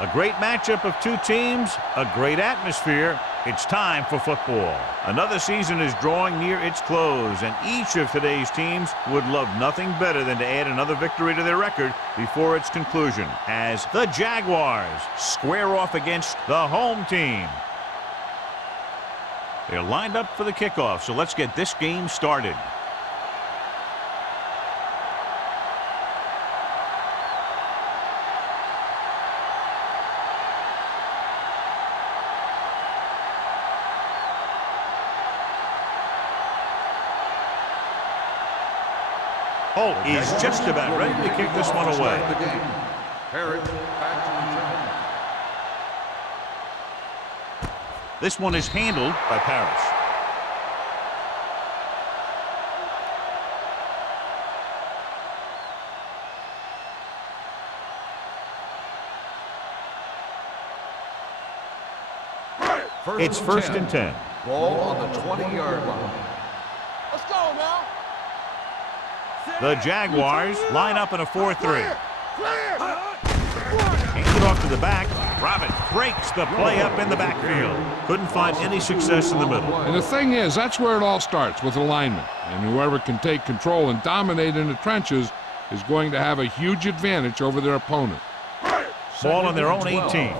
A great matchup of two teams, a great atmosphere. It's time for football. Another season is drawing near its close, and each of today's teams would love nothing better than to add another victory to their record before its conclusion, as the Jaguars square off against the home team. They're lined up for the kickoff, so let's get this game started. Holt is just about ready to kick this one away. This one is handled by Parrish. It's first and 10. Ball on the 20-yard line. Let's go now. The Jaguars line up in a 4-3. Hands it off to the back. Robin breaks the play up in the backfield. Couldn't find any success in the middle. And the thing is, that's where it all starts, with alignment. And whoever can take control and dominate in the trenches is going to have a huge advantage over their opponent. Ball on their own 18.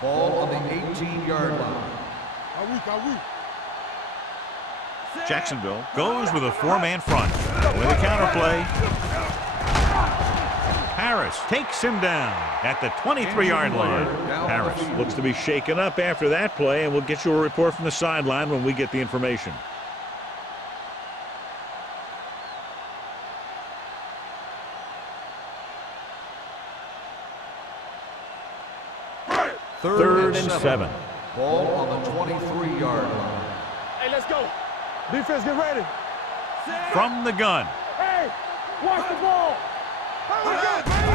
Ball on the 18-yard line. Jacksonville goes with a four-man front. With a counterplay. Harris takes him down at the 23-yard line. Harris looks to be shaken up after that play, and we'll get you a report from the sideline when we get the information. Third and 7. Ball on the 23-yard line. Hey, let's go. Defense, get ready. From the gun. Hey, watch the ball.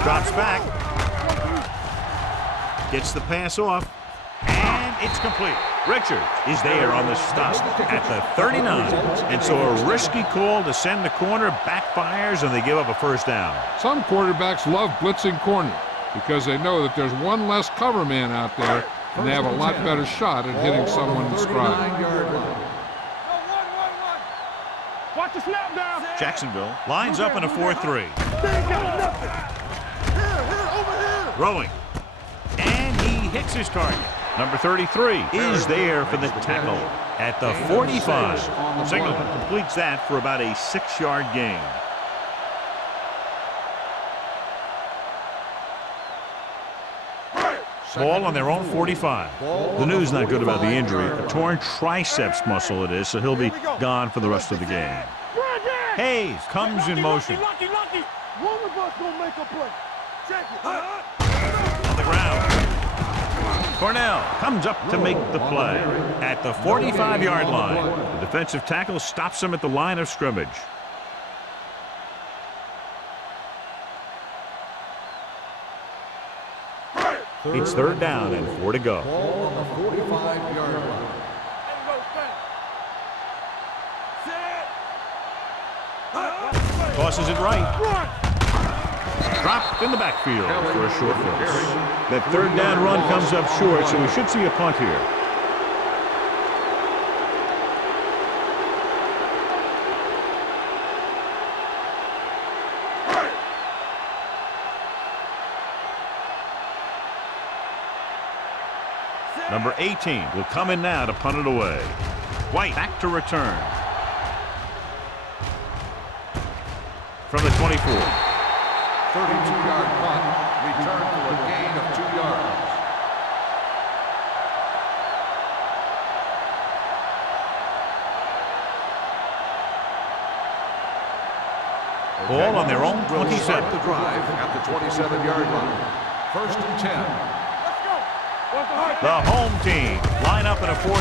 Drops back. Gets the pass off. And it's complete. Richard is there on the stop at the 39. And so a risky call to send the corner backfires, and they give up a first down. Some quarterbacks love blitzing corner because they know that there's one less cover man out there, and they have a lot better shot at hitting someone in stride. Watch the snap down. Jacksonville lines up in a 4-3. Throwing. And he hits his target. Number 33 is there for the tackle at the 45. Singleton completes that for about a 6-yard gain. Ball on their own 45. The news not good about the injury. A torn triceps muscle it is, so he'll be gone for the rest of the game. Hayes comes in motion. Lucky. One of us gonna make a play. Check it. On the ground. Cornell comes up to make the play at the 45-yard line. The defensive tackle stops him at the line of scrimmage. It's third down and 4 to go. Ball on the 45-yard line. Tosses it right. Dropped in the backfield for a short loss. That third down run comes up short, so we should see a punt here. Number 18 will come in now to punt it away. White back to return. From the 24. 32-yard punt, return for a gain of 2 yards. Ball on their own Will 27. start the drive at the 27-yard line. First and 10. The home team line up in a 4-3.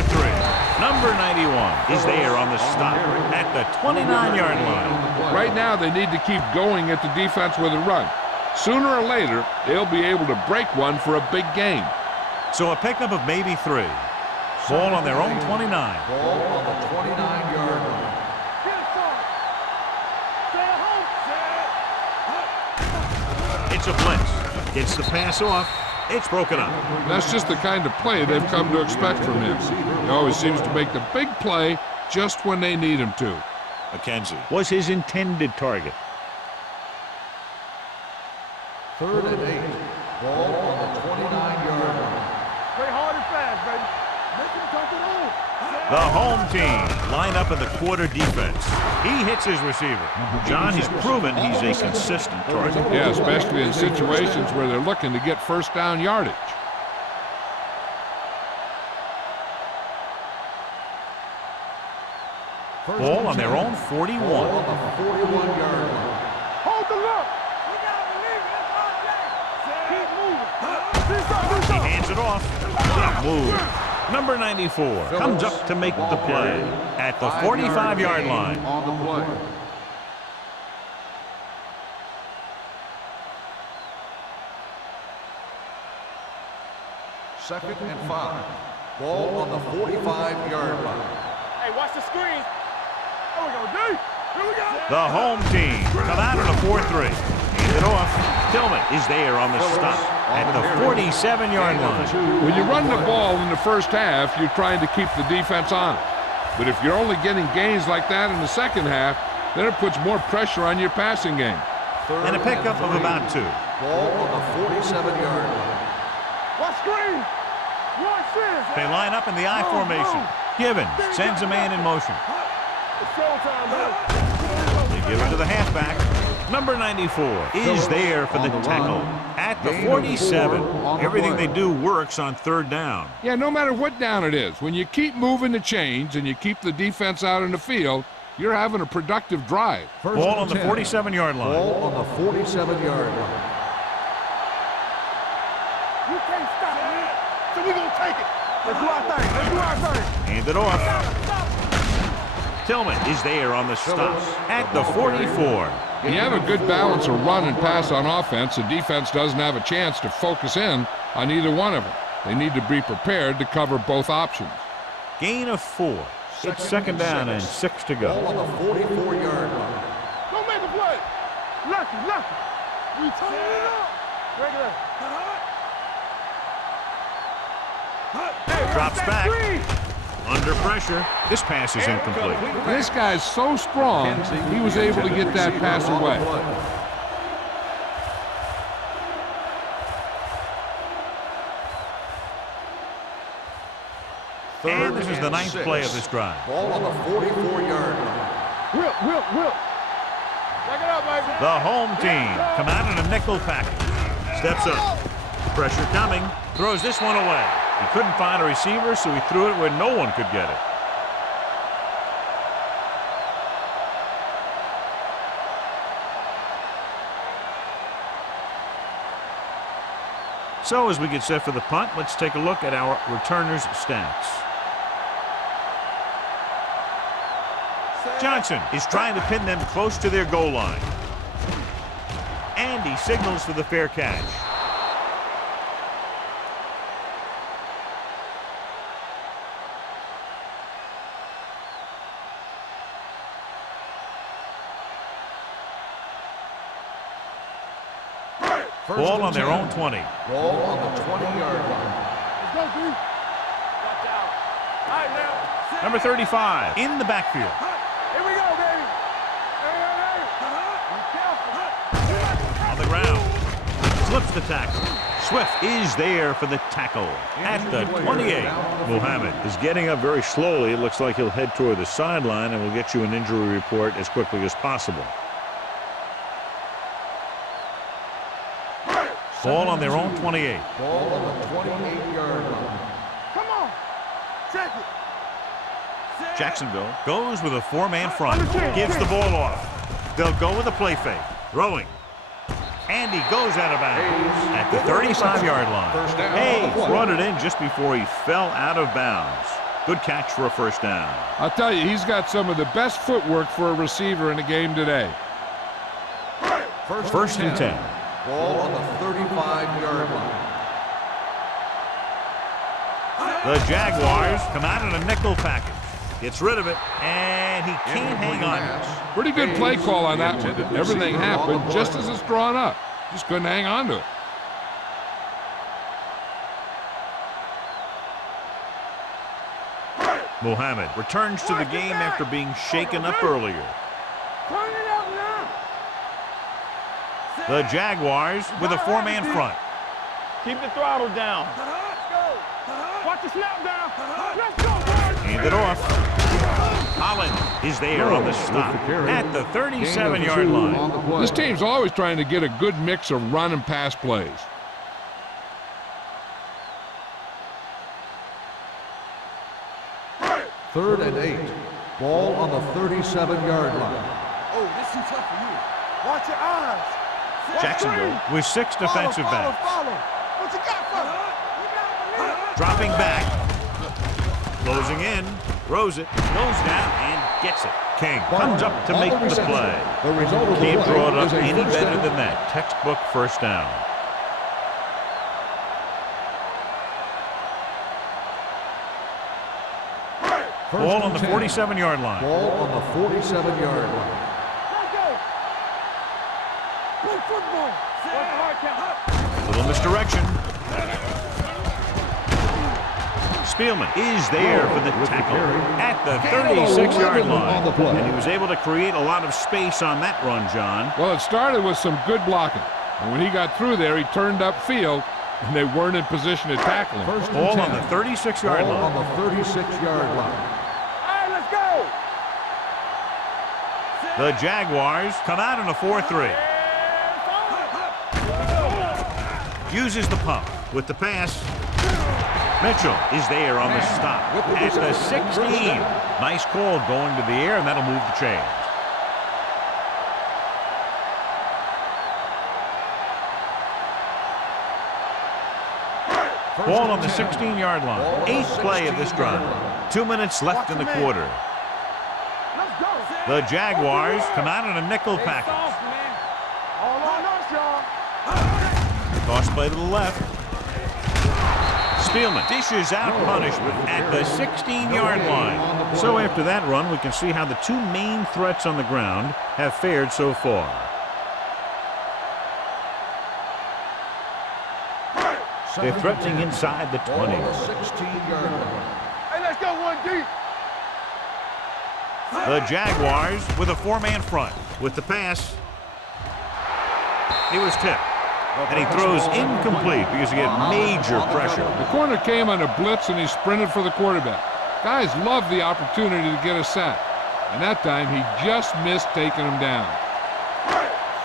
Number 91 is there on the stop at the 29-yard line. Right now, they need to keep going at the defense with a run. Sooner or later, they'll be able to break one for a big game. So a pickup of maybe 3. Ball on their own 29. Ball on the 29-yard line. It's a blitz. Gets the pass off. It's broken up. That's just the kind of play they've come to expect from him. He always seems to make the big play just when they need him to. McKenzie was his intended target. 3rd and 8. Ball on the 29-yard line. Play hard and fast, baby. Make him dump it on. The home team line up in the quarter defense. He hits his receiver. John has proven he's a consistent target. Yeah, especially in situations where they're looking to get first down yardage. Ball on their own 41. Ball on the 41-yard line. Hold the look. We gotta believe it. That's our play. Keep moving. He hands it off. Good move. Number 94 comes up to make the play at the 45-yard line. On the play. Second and 5. Ball on the 45-yard line. Hey, watch the screen. There we go, D. Here we go. The home team come out in a 4-3. Hand it off. Tillman is there on the stop at the 47-yard line. When you run the ball in the first half, you're trying to keep the defense on it. But if you're only getting gains like that in the second half, then it puts more pressure on your passing game. And a pickup of about 2. Ball on the 47-yard line. Watch screen. Watch this. They line up in the I formation. Givens sends a man in motion. It's showtime, man. They give it to the halfback. Number 94 is there for the tackle at the 47. Everything they do works on 3rd down. Yeah, no matter what down it is, when you keep moving the chains and you keep the defense out in the field, you're having a productive drive. Ball on the 47-yard line. Ball on the 47-yard line. You can't stop it, man. So we gonna take it. Let's do our thing. Let's do our thing. Hand it off. Tillman is there on the stop at the 44. When you have a good balance of run and pass on offense, the defense doesn't have a chance to focus in on either one of them. They need to be prepared to cover both options. Gain of 4. It's 2nd down and 6 to Ball go. on the 44-yard line. Don't make a play. Lucky. We turn it up. Break it up. Drops back. Under pressure. This pass is incomplete. This guy's so strong, he was able to get that pass away. And this is the 9th play of this drive. Ball on the 44-yard line. Whip. Back it up, baby. The home team come out in a nickel package. Steps up. Pressure coming. Throws this one away. He couldn't find a receiver, so he threw it where no one could get it. So as we get set for the punt, let's take a look at our returners' stats. Johnson is trying to pin them close to their goal line. And he signals for the fair catch. Ball on their own 20. Ball on the 20-yard line. Let's go, D. Watch out. All right, now. Number 35 in the backfield. Here we go, baby. Hey. Be careful. On the ground. Slips the tackle. Swift is there for the tackle at the 28. Muhammad is getting up very slowly. It looks like he'll head toward the sideline, and we'll get you an injury report as quickly as possible. Ball on their own 28. Ball on the 28-yard line. Come on. Check it. Jacksonville goes with a 4-man front. Gives the ball off. They'll go with a play fake. Throwing. And he goes out of bounds at the 35-yard line. Hayes brought it in just before he fell out of bounds. Good catch for a first down. I'll tell you, he's got some of the best footwork for a receiver in the game today. First and 10. Ball on the 35-yard line. The Jaguars come out in a nickel package. Gets rid of it, and he can't hang on. Pretty good play call on that one. Everything happened just as it's drawn up. Just couldn't hang on to it. Muhammad returns to the game after being shaken up earlier. Turn it up now. The Jaguars with a four-man front. Keep the throttle down. Watch the snap down. Let's go, boys. Hand it off. Holland is there on the stop at the 37-yard line. This team's always trying to get a good mix of run and pass plays. Third and 8. Ball on the 37-yard line. Oh, this too tough for you. Watch your eyes. Jacksonville with 6 defensive backs. Follow. What you got for me? Dropping back. Closing in. Throws it. Goes down and gets it. King comes up to make the play. The result of the Can't play draw it up is a any first better down. than that. Textbook first down. Ball on the 47-yard line. Ball on the 47-yard line. Let's go. Play football. Watch the hard count. Little misdirection. Spielman is there for the tackle at the 36-yard line. And he was able to create a lot of space on that run, John. Well, it started with some good blocking. And when he got through there, he turned upfield, and they weren't in position to tackle him. First and Ball 10. on the 36-yard Ball line. on the 36-yard line. All right, let's go. The Jaguars come out in a 4-3. Uses the pump with the pass. Mitchell is there on the stop at the 16. Nice call going to the air, and that'll move the chains. Ball on the 16-yard line. 8th play of this drive. 2 minutes left in the quarter. Let's go. The Jaguars come out in a nickel package. Soft, man. All on us, y'all. Toss play to the left. Spielman dishes out punishment at the 16-yard line. So after that run, we can see how the two main threats on the ground have fared so far. They're threatening inside the 20. Ball on the 16-yard line. Hey, let's go one deep. The Jaguars with a four-man front. With the pass, he was tipped. And he throws incomplete because he had major pressure. The corner came on a blitz, and he sprinted for the quarterback. Guys love the opportunity to get a sack. And that time, he just missed taking him down.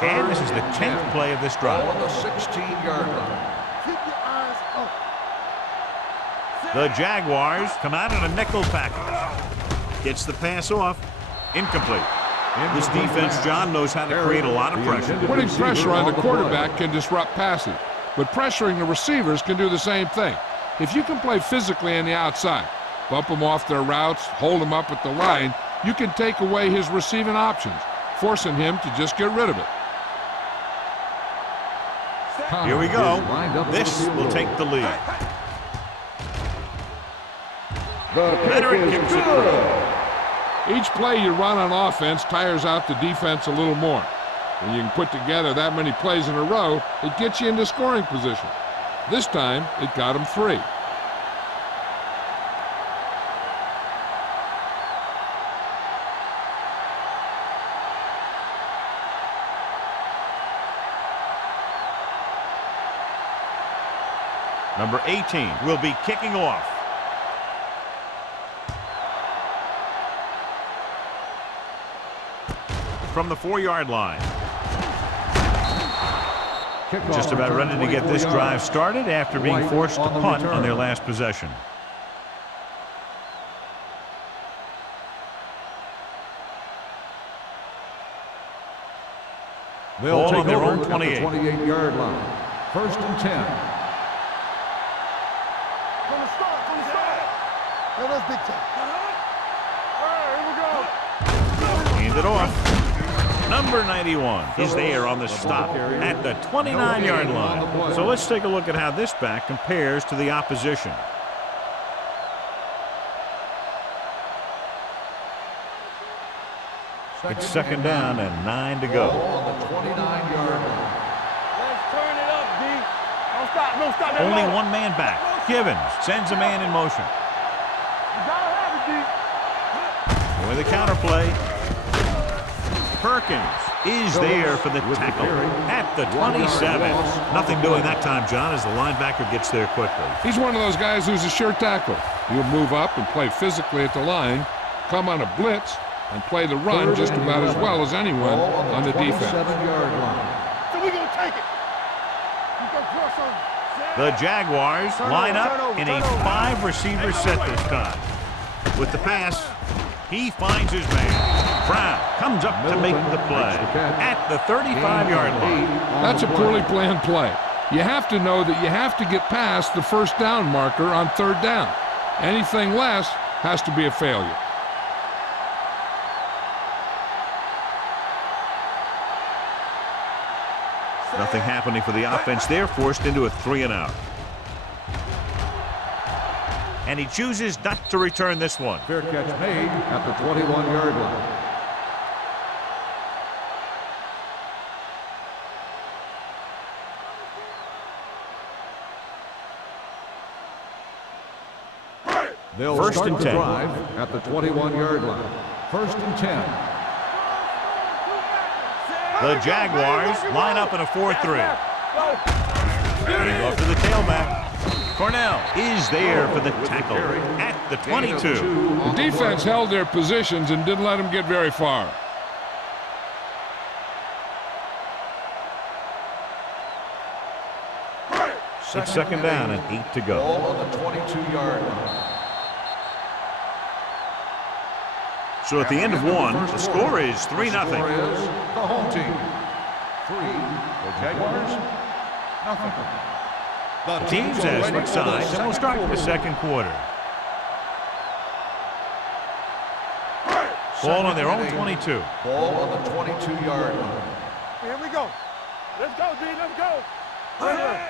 And this is the 10th play of this drive. Ball on the 16-yard line. Keep your eyes up. The Jaguars come out in a nickel package. Gets the pass off. Incomplete. This defense, John, knows how to create a lot of pressure. Putting pressure on the quarterback can disrupt passing, but pressuring the receivers can do the same thing. If you can play physically on the outside, bump them off their routes, hold them up at the line, you can take away his receiving options, forcing him to just get rid of it. Here we go. This will take the lead. Veteran kicks it through. Each play you run on offense tires out the defense a little more. When you can put together that many plays in a row, it gets you into scoring position. This time, it got him 3. Number 18 will be kicking off. From the 4-yard line. Just about ready to get this drive started after being forced to punt on their last possession. They'll Ball on take their over own at the 28. 28-yard line. First and 10. From the start. Yo, that's big time. All right, here we go. Hand it off. Number 91 is there on the stop at the 29-yard line. So let's take a look at how this back compares to the opposition. It's second down and 9 to go. Ball on the 29-yard line. Let's turn it up, D. Don't stop. Don't stop. Only one man back. Givens sends a man in motion. You gotta have it, With the counter play. Perkins is there for the tackle at the 27. Nothing doing that time, John, as the linebacker gets there quickly. He's one of those guys who's a sure tackle. He'll move up and play physically at the line, come on a blitz, and play the run just about as well as anyone on the defense. 27-yard line. So we gonna take it. You got cross on. The Jaguars line up in a 5-receiver set this time. With the pass, he finds his man. Brown comes up to make the play at the 35-yard line. That's a poorly planned play. You have to know that you have to get past the first down marker on third down. Anything less has to be a failure. Nothing happening for the offense. They're forced into a 3-and-out. And he chooses not to return this one. Fair catch made at the 21-yard line. They'll First start and the 10. drive at the 21-yard line. First and 10. The Jaguars line up in a 4-3. Hand off to the tailback. Cornell is there for the tackle at the 22. The defense held their positions and didn't let them get very far. It's second down and 8 to go. Ball on the 22-yard line. So at the end of one, the score is 3-0. The score is the home team 3, the Jaguars, nothing. The teams as switch sides, and we'll start the second quarter. Ball on their own 22. Ball on the 22-yard line. Here we go. Let's go, D. Let's go.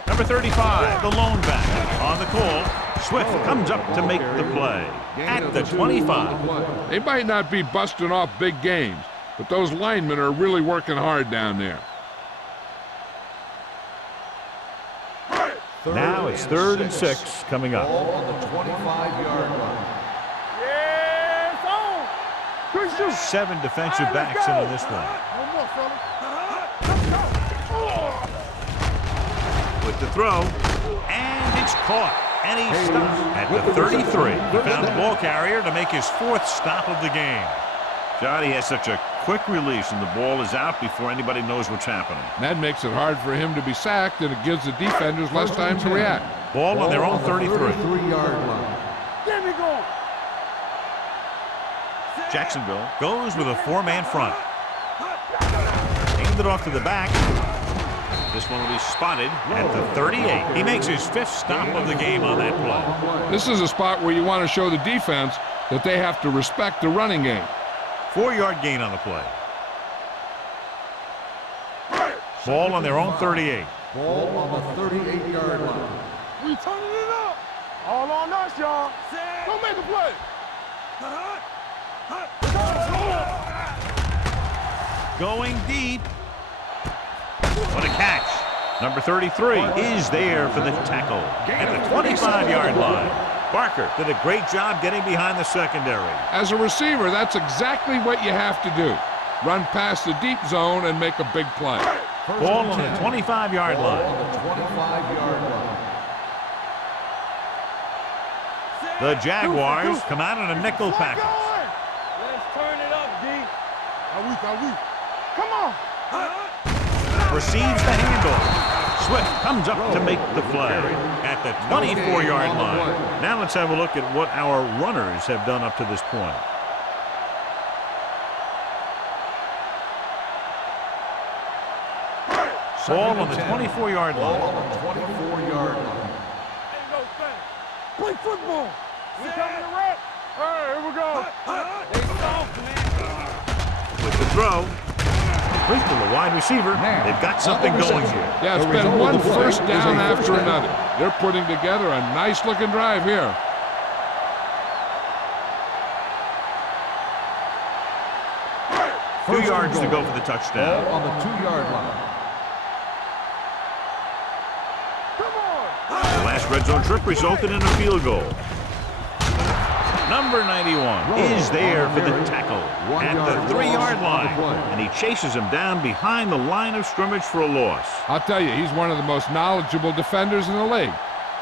Number 35, the lone back. On the call, Swift comes up to make the play at the 25. They might not be busting off big games, but those linemen are really working hard down there. Now it's 3rd and 6 coming up. Ball on the 25-yard line. Yes, on. Quick shoot. 7 defensive backs into this one. One more, fella. Let's go. With the throw, and it's caught. And he stops at the 33. He found the ball carrier to make his 4th stop of the game. Johnny has such a quick release, and the ball is out before anybody knows what's happening. That makes it hard for him to be sacked, and it gives the defenders less time to react. Ball on their own 33. 33-yard line. Get me going. Jacksonville goes with a 4-man front. Aimed it off to the back. This one will be spotted at the 38. He makes his 5th stop of the game on that play. This is a spot where you want to show the defense that they have to respect the running game. 4-yard gain on the play. Ball on their own 38. Ball on the 38-yard line. We turning it up. All on us, y'all. Go make a play. Going deep. What a catch. Number 33 is there for the tackle at the 25-yard line. Barker did a great job getting behind the secondary. As a receiver, that's exactly what you have to do. Run past the deep zone and make a big play. Ball on the 25-yard Ball line. on the 25-yard line. The Jaguars come out in a nickel package. Let's turn it up, D. Are we? Come on. Receives the handoff. Swift comes up to make the play at the 24-yard line. Now let's have a look at what our runners have done up to this point. Ball on the 24-yard Ball line. on the 24-yard line. Ain't no thing. Play football. We coming to rap. All right, here we go. They soft, man. With the throw. Complete to the wide receiver. They've got something going here. Yeah, it's been one first down after another. They're putting together a nice-looking drive here. Two yards to go for the touchdown. Ball on the 2-yard line. Come on. The last red zone trip resulted in a field goal. Number 91 is there for the tackle at the 3-yard line, and he chases him down behind the line of scrimmage for a loss. I'll tell you, he's one of the most knowledgeable defenders in the league.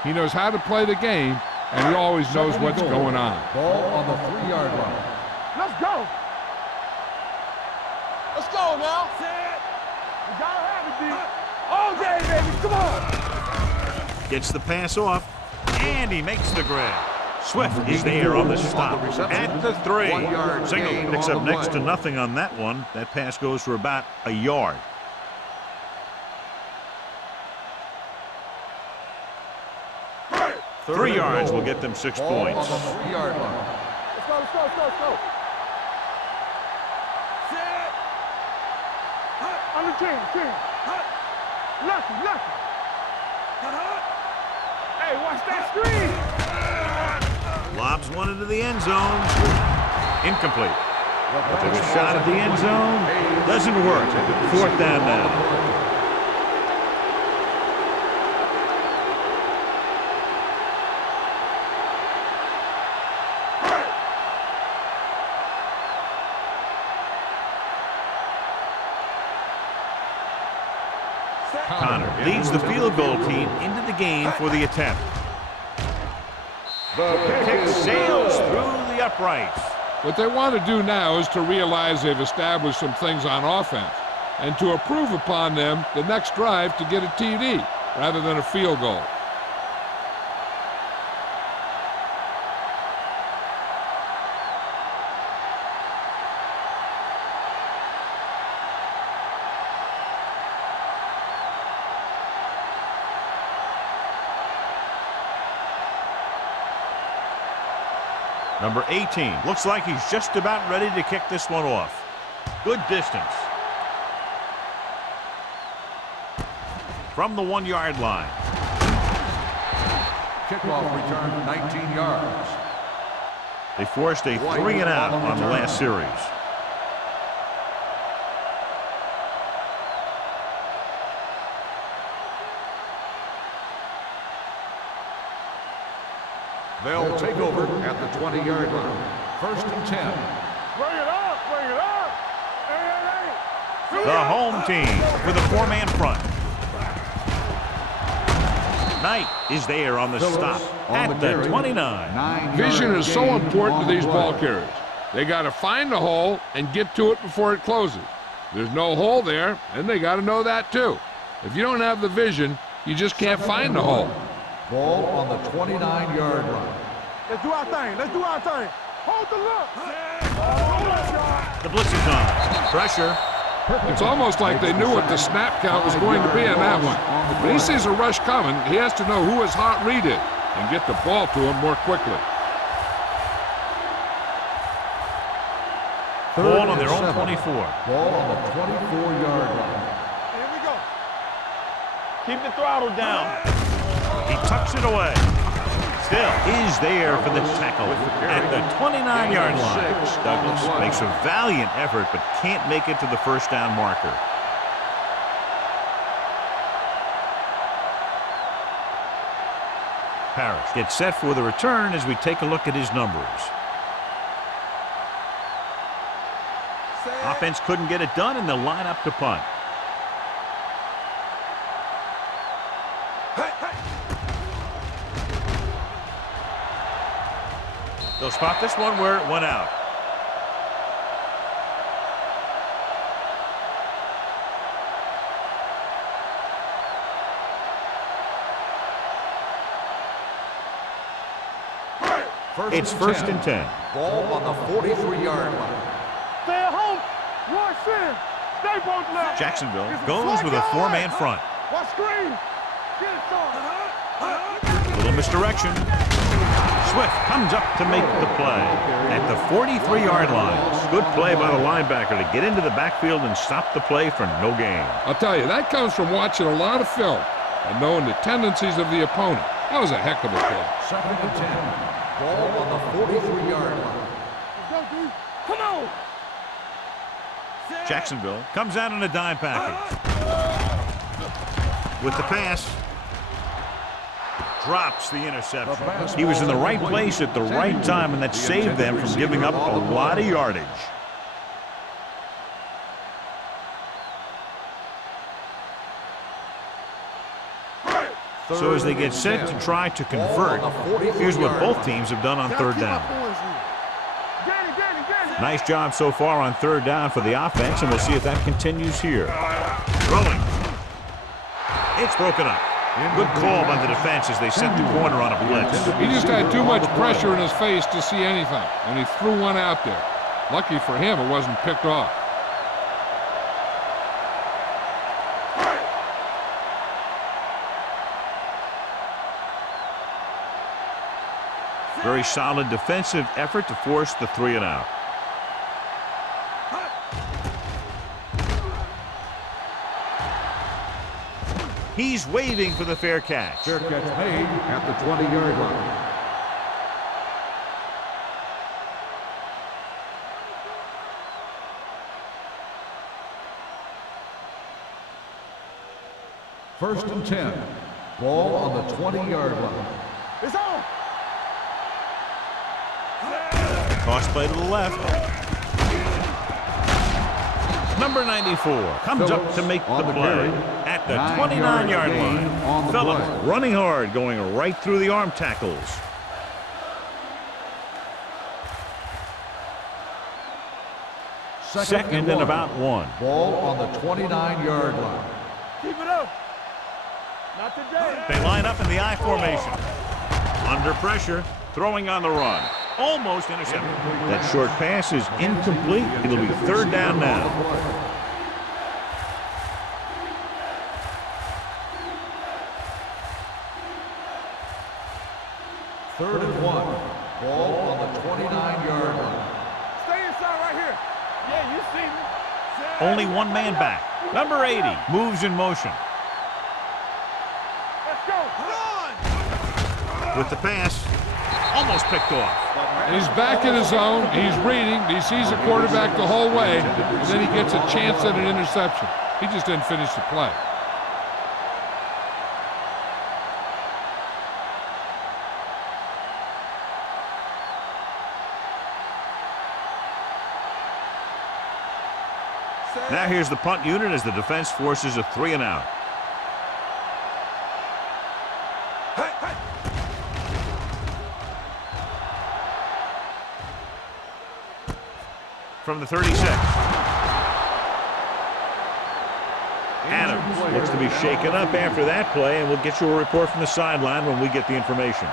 He knows how to play the game, and he always knows what's going on. Ball on the 3-yard line. Let's go. Let's go now. You gotta have it, D. All day, baby. Come on. Gets the pass off, and he makes the grab. Swift is there on the stop at the 3. Single picks up next to nothing on that one. That pass goes for about a yard. Three yards will get them 6 points. On the 3-yard line. Let's go, let's go, let's go, let's go. On the 10. Lucky. Hey, watch that screen. Lobs one into the end zone. Incomplete. Took a shot at the end zone. Doesn't work. 4th down now. Connor leads the field goal team into the game for the attempt. The kick sails through the uprights. What they want to do now is to realize they've established some things on offense and to improve upon them the next drive to get a TD rather than a field goal. Number 18 looks like he's just about ready to kick this one off. Good distance. From the 1-yard line. Kickoff return 19 yards. They forced a 3 and out on the last series. They'll take over at the 20-yard line. 1st and 10. Bring it up. Hey. The home team with a 4-man front. Knight is there on the stop at the 29. Vision is so important to these ball carriers. They got to find the hole and get to it before it closes. There's no hole there, and they got to know that too. If you don't have the vision, you just can't find the hole. Ball on the 29-yard line. Let's do our thing. Hold the look. The blitz is on. Pressure. It's almost like they knew what the snap count was going to be on that one. When he sees a rush coming, he has to know who his hot read is and get the ball to him more quickly. Ball on their own 24. Ball on the 24-yard line. Here we go. Keep the throttle down. He tucks it away. Still is there for the tackle at the 29-yard line. Douglas makes a valiant effort but can't make it to the 1st down marker. Parrish gets set for the return as we take a look at his numbers. Offense couldn't get it done, and they'll line up to punt. They'll spot this one where it went out. It's 1st and 10. Ball on the 43-yard line. Stay at home. Watch in. Stay both left. Jacksonville goes with a 4-man front. Watch screen. Get it started. Little misdirection. Swift comes up to make the play at the 43-yard line. Good play by the linebacker to get into the backfield and stop the play for no gain. I'll tell you, that comes from watching a lot of film and knowing the tendencies of the opponent. That was a heck of a play. 2nd and 10. Ball on the 43-yard line. Let's go, D. Come on. Jacksonville comes out in a dime package. With the pass. drops the interception. He was in the right place at the right time, and that saved them from giving up a lot of yardage. So as they get set to try to convert, here's what both teams have done on third down. Nice job so far on third down for the offense, and we'll see if that continues here. Throwing. It's broken up. Good call by the defense as they set the corner on a blitz. He just had too much pressure in his face to see anything, and he threw one out there. Lucky for him, it wasn't picked off. Very solid defensive effort to force the 3 and out. He's waving for the fair catch. Fair catch made at the 20-yard line. First and 10. Ball on the 20-yard line. It's on. Toss play to the left. Number 94 comes up to make the play at the 29-yard line. Phillips running hard, going right through the arm tackles. Second and about 1. Ball on the 29-yard line. Keep it up. Not today. They line up in the I formation. Under pressure, throwing on the run. Almost intercepted. That short pass is incomplete. It'll be third down now. Third and 1. Ball on the 29-yard line. Stay inside right here. Yeah, you see me. Only one man back. Number 80 moves in motion. Let's go. Run. With the pass, almost picked off. He's back in his zone. He's reading. He sees the quarterback the whole way, and then he gets a chance at an interception. He just didn't finish the play. Now here's the punt unit as the defense forces a 3 and out. From the 36. Adams looks to be shaken up after that play, and we'll get you a report from the sideline when we get the information.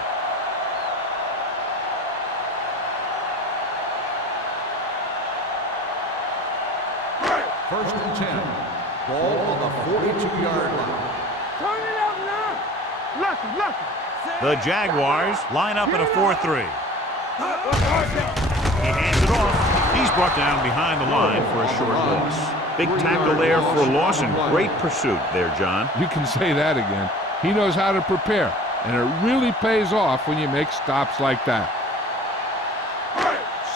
First and 10. Ball on the 42-yard line. Turn it up now. Lucky. The Jaguars line up in a 4-3. He hands it off. He's brought down behind the line for a short loss. Big tackle there for a loss and great pursuit there, John. You can say that again. He knows how to prepare, and it really pays off when you make stops like that.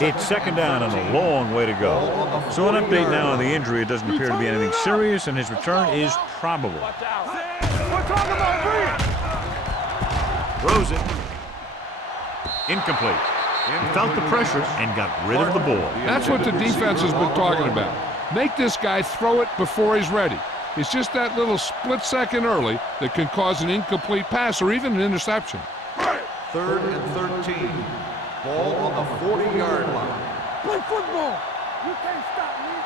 It's second down and a long way to go. So an update now on the injury. It doesn't appear to be anything serious, and his return is probable. We're talking about free. Throws it. Incomplete. He felt the pressure and got rid of the ball. That's what the defense has been talking about. Make this guy throw it before he's ready. It's just that little split second early that can cause an incomplete pass or even an interception. Third and 13. Ball on the 40-yard line. Play football. You can't stop me.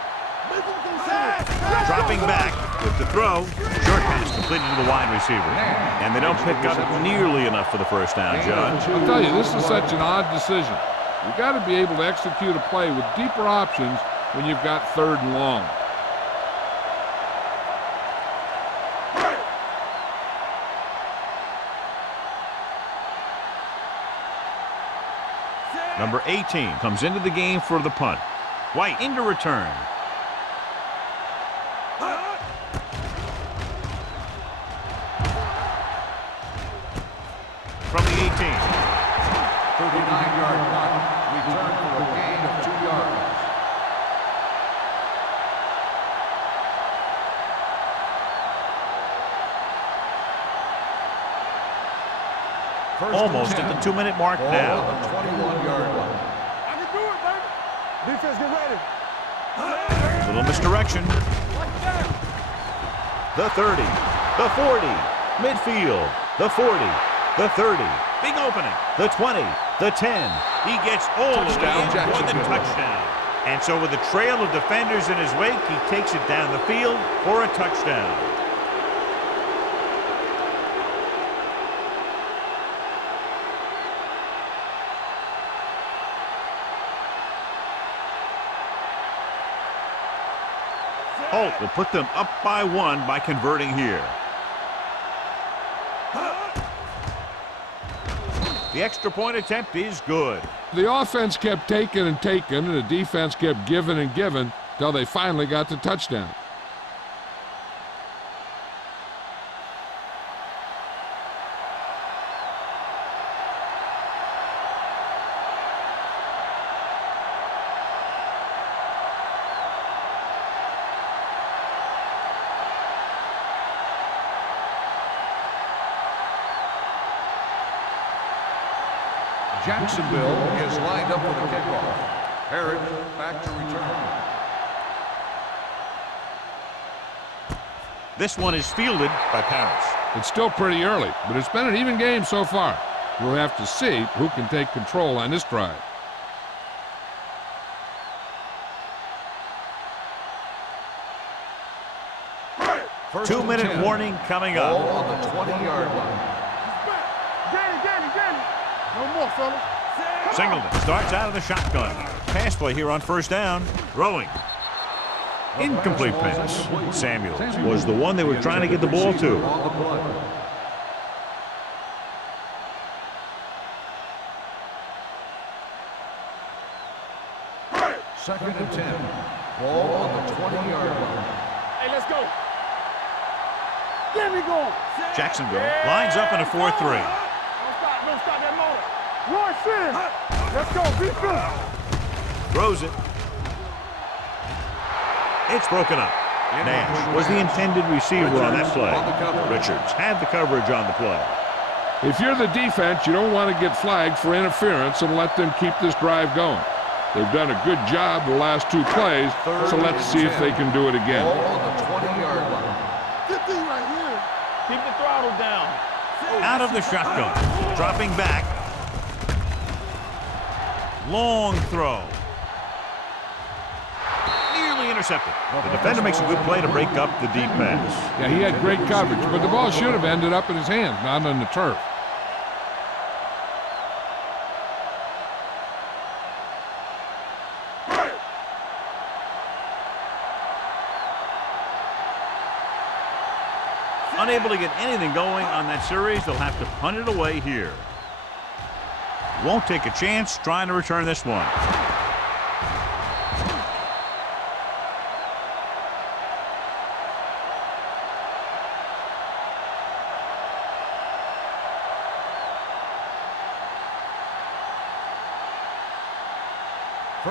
Make them consider. Dropping back with the throw. Short pass completed to the wide receiver. And they don't pick up nearly enough for the first down, John. I'll tell you, this is such an odd decision. You've got to be able to execute a play with deeper options when you've got third and long. Number 18 comes into the game for the punt. White into return. From the 18. 39-yard punt. Return for a gain of 2 yards. Almost at the 2-minute mark Ball now. on the 21-yard line. I can do it, baby. Defense, get ready. Little misdirection. The 30, the 40, midfield, the 40, the 30, big opening, the 20, the 10. He gets all the way in for the touchdown. And so with a trail of defenders in his wake, he takes it down the field for a touchdown. Holt will put them up by 1 by converting here. The extra point attempt is good. The offense kept taking and taking, and the defense kept giving and giving till they finally got the touchdown. Jacksonville is lined up for the kickoff. Herod back to return. This one is fielded by Paris. It's still pretty early, but it's been an even game so far. We'll have to see who can take control on this drive. First 2-minute warning coming up. Ball on the 20-yard line. Get it. No more, fella. Singleton starts out of the shotgun. Pass play here on first down. Throwing. Incomplete pass. Samuels was the one they were trying to get the ball to. On the play. Second and 10. Ball on the 20-yard line. Hey, let's go. Get me going. Jacksonville lines up in a 4-3. Don't stop that motor. Launch in. Let's go. Be good. Throws it. It's broken up. Nash was the intended receiver on that play. Richards had the coverage on the play. If you're the defense, you don't want to get flagged for interference and let them keep this drive going. They've done a good job the last 2 plays, so let's see if they can do it again. Ball on the 20-yard line. 15 right here. Keep the throttle down. Out of the shotgun. Dropping back. Long throw. Nearly intercepted. The defender makes a good play to break up the deep pass. Yeah, he had great coverage, but the ball should have ended up in his hands, not on the turf. Unable to get anything going on that series, they'll have to punt it away here. Won't take a chance trying to return this one.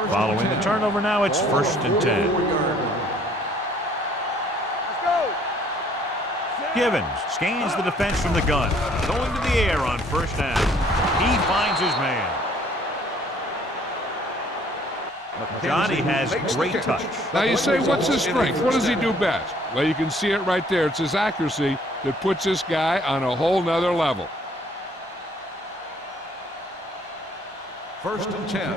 Following the turnover now, it's 1st and 10. Let's go. Givens scans the defense from the gun. Going to the air on first down. He finds his man. Johnny has great touch. Now you say, what's his strength? What does he do best? Well, you can see it right there. It's his accuracy that puts this guy on a whole nother level. 1st and 10.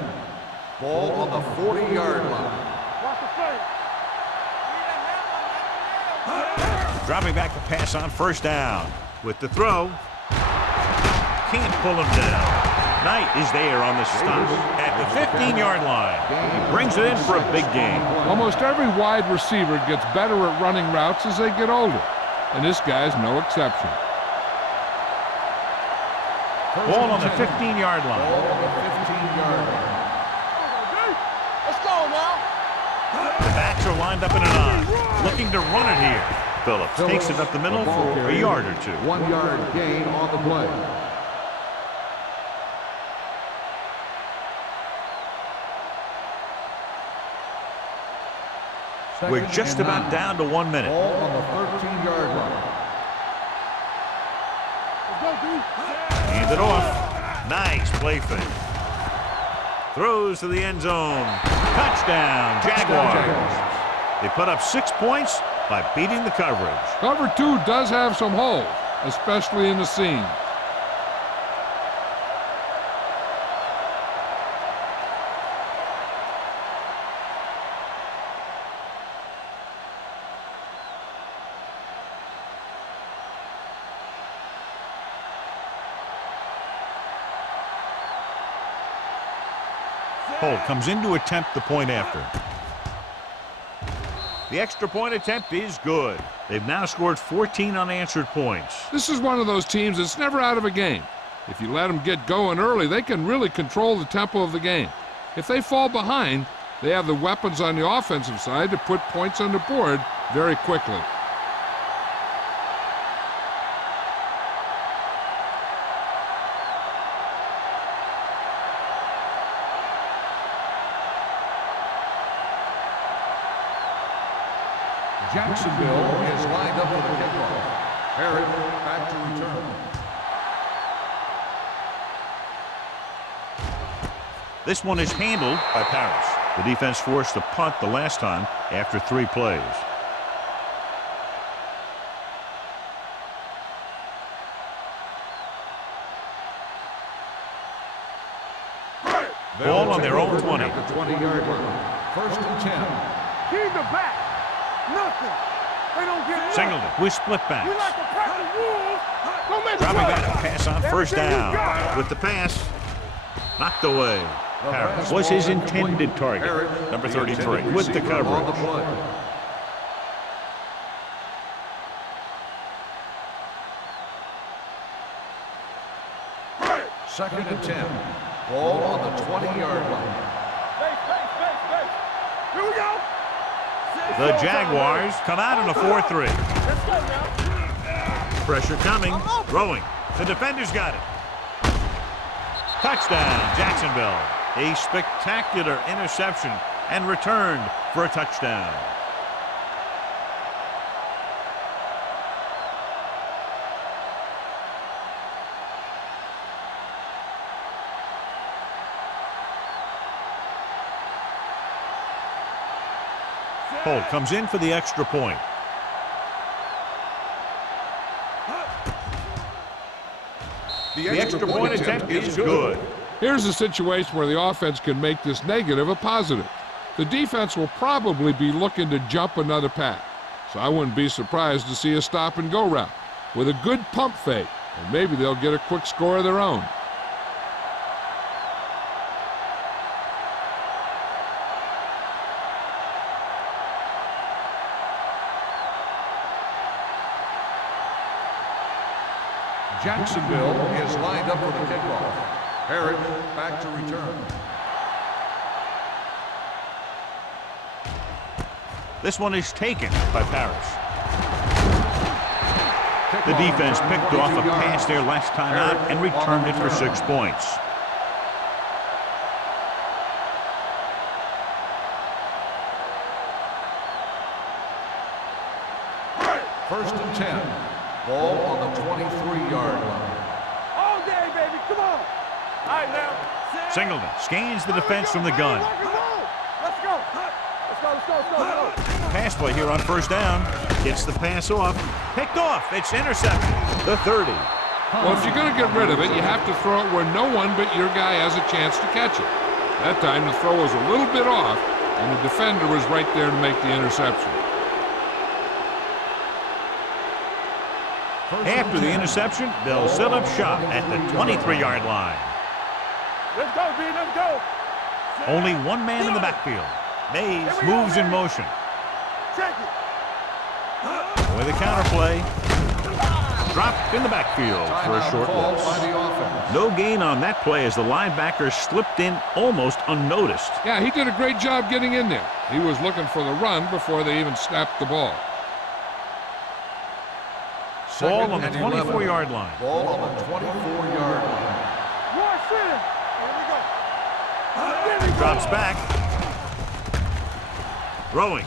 Ball on the 40-yard line. Watch the fake. Dropping back to pass on first down. With the throw. Can't pull him down. Knight is there on the stop at the 15-yard line. He brings it in for a big game. Almost every wide receiver gets better at running routes as they get older, and this guy's no exception. Ball on the 15-yard Ball line. on the 15-yard line. Let's go now. The backs are lined up in an I. Looking to run it here. Phillips takes it up the middle for a yard or two. 1-yard gain on the play. We're just about down to 1 minute. Ball on the 13-yard line. Let's go, dude. And Hands it off. Nice play fake. Throws to the end zone. Touchdown, Jaguars. They put up 6 points by beating the coverage. Cover 2 does have some holes, especially in the seam. Holt comes in to attempt the point after. The extra point attempt is good. They've now scored 14 unanswered points. This is one of those teams that's never out of a game. If you let them get going early, they can really control the tempo of the game. If they fall behind, they have the weapons on the offensive side to put points on the board very quickly. Jacksonville is lined up for the kickoff. Herrick back to return. This one is handled by Paris. The defense forced a punt the last time after 3 plays. Ball on their own 20. At the 20-yard line. 1st and 10. Keep the back. Nothing. They don't get nothing. Singleton with split backs. We like to pack the wolves. Don't make Dropping a back to pass on first down. With the pass, knocked away. Harris was his intended target. Number 33 with the coverage. Second and 10. Ball on the 20-yard line. Here we go. The Jaguars come out in a 4-3. Let's go now. Pressure coming. Throwing. The defender's got it. Touchdown, Jacksonville. A spectacular interception and returned for a touchdown. Holt comes in for the extra point. The extra point attempt is good. Here's a situation where the offense can make this negative a positive. The defense will probably be looking to jump another pack, so I wouldn't be surprised to see a stop-and-go route with a good pump fake, and maybe they'll get a quick score of their own. Jacksonville is lined up for the kickoff. Herrick back to return. This one is taken by Paris. The defense picked off a pass there last time out and returned it for 6 points. First and 10. Ball on the 23-yard line. All day, baby. Come on. All right, now. Singleton scans the defense from the gun. Let's go. Let's go. Pass play here on first down. Gets the pass off. Picked off. It's intercepted. The 30. Well, if you're going to get rid of it, you have to throw it where no one but your guy has a chance to catch it. That time the throw was a little bit off, and the defender was right there to make the interception. After the interception, they'll set up shop at the 23-yard line. Let's go, B. Let's go. Only one man in the backfield. Mays moves in motion. Check it. With a counterplay. Dropped in the backfield for a short loss. No gain on that play as the linebacker slipped in almost unnoticed. Yeah, he did a great job getting in there. He was looking for the run before they even snapped the ball. Ball on the 24-yard line. Ball on the 24-yard line. Here we go. Drops back. Throwing.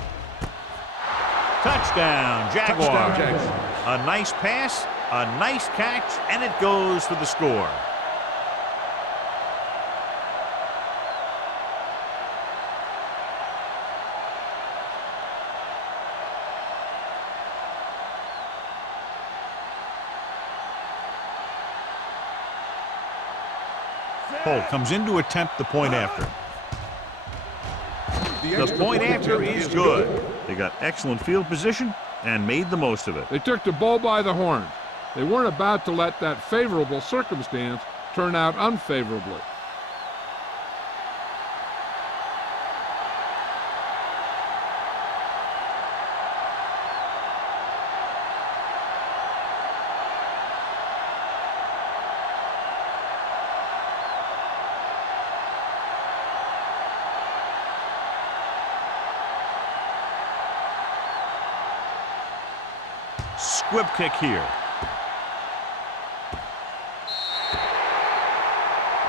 Touchdown, Jaguars. A nice pass, a nice catch, and it goes for the score. Holt comes in to attempt the point after. The point after is good. They got excellent field position and made the most of it. They took the bull by the horns. They weren't about to let that favorable circumstance turn out unfavorably. Squib kick here.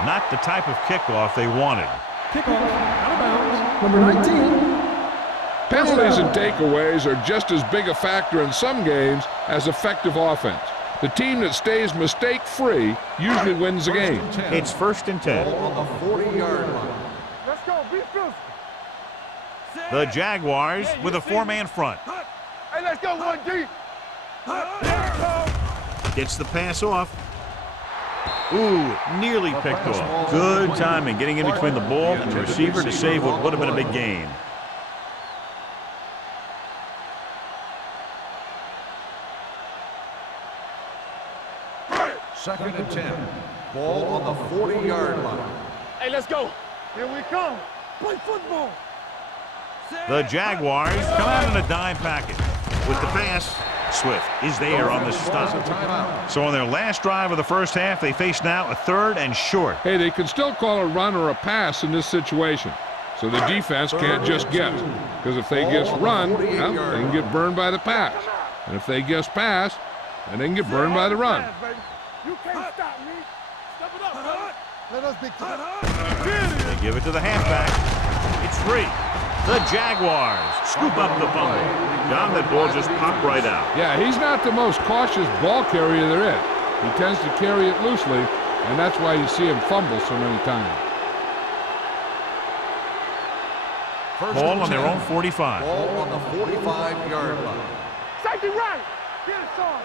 Not the type of kickoff they wanted. Kickoff, out of bounds, number 19. Penalties and takeaways are just as big a factor in some games as effective offense. The team that stays mistake-free usually wins the game. It's 1st and 10. On the 40-yard line. Let's go. Be physical. The Jaguars with a 4-man front. Hey, let's go one deep. Gets the pass off. Ooh, nearly picked off. Good timing getting in between the ball and the receiver to save what would have been a big gain. Second and 10. Ball on the 40-yard line. Hey, let's go. Here we come. Play football. The Jaguars come out in a dime package. With the pass, Swift is there on the stop. So on their last drive of the first half, they face now a 3rd and short. Hey, they can still call a run or a pass in this situation. So the defense can't just guess. Because if they guess run, well, they can get burned by the pass. And if they guess pass, then they can get burned by the run. You can't stop me. Step it up. Let us big time. They give it to the halfback. It's free. The Jaguars scoop up the fumble. John, that ball just popped right out. Yeah, he's not the most cautious ball carrier there is. He tends to carry it loosely, and that's why you see him fumble so many times. Ball on their own 45. Ball on the 45-yard line. Safety right. Get it on.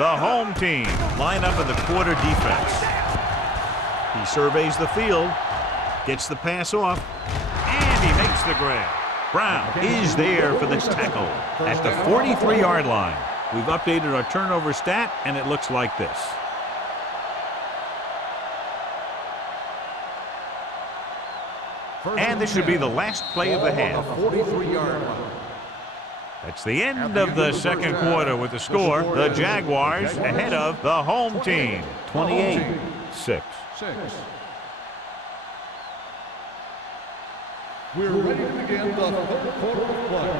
The home team line up in the quarter defense. He surveys the field, gets the pass off, and he makes the grab. Brown is there for the tackle at the 43-yard line. We've updated our turnover stat, and it looks like this. And this should be the last play of the half. 43-yard line. That's the end of the second quarter with the score. The Jaguars ahead of the home team, 28-6. We're ready to begin the 3rd quarter of play.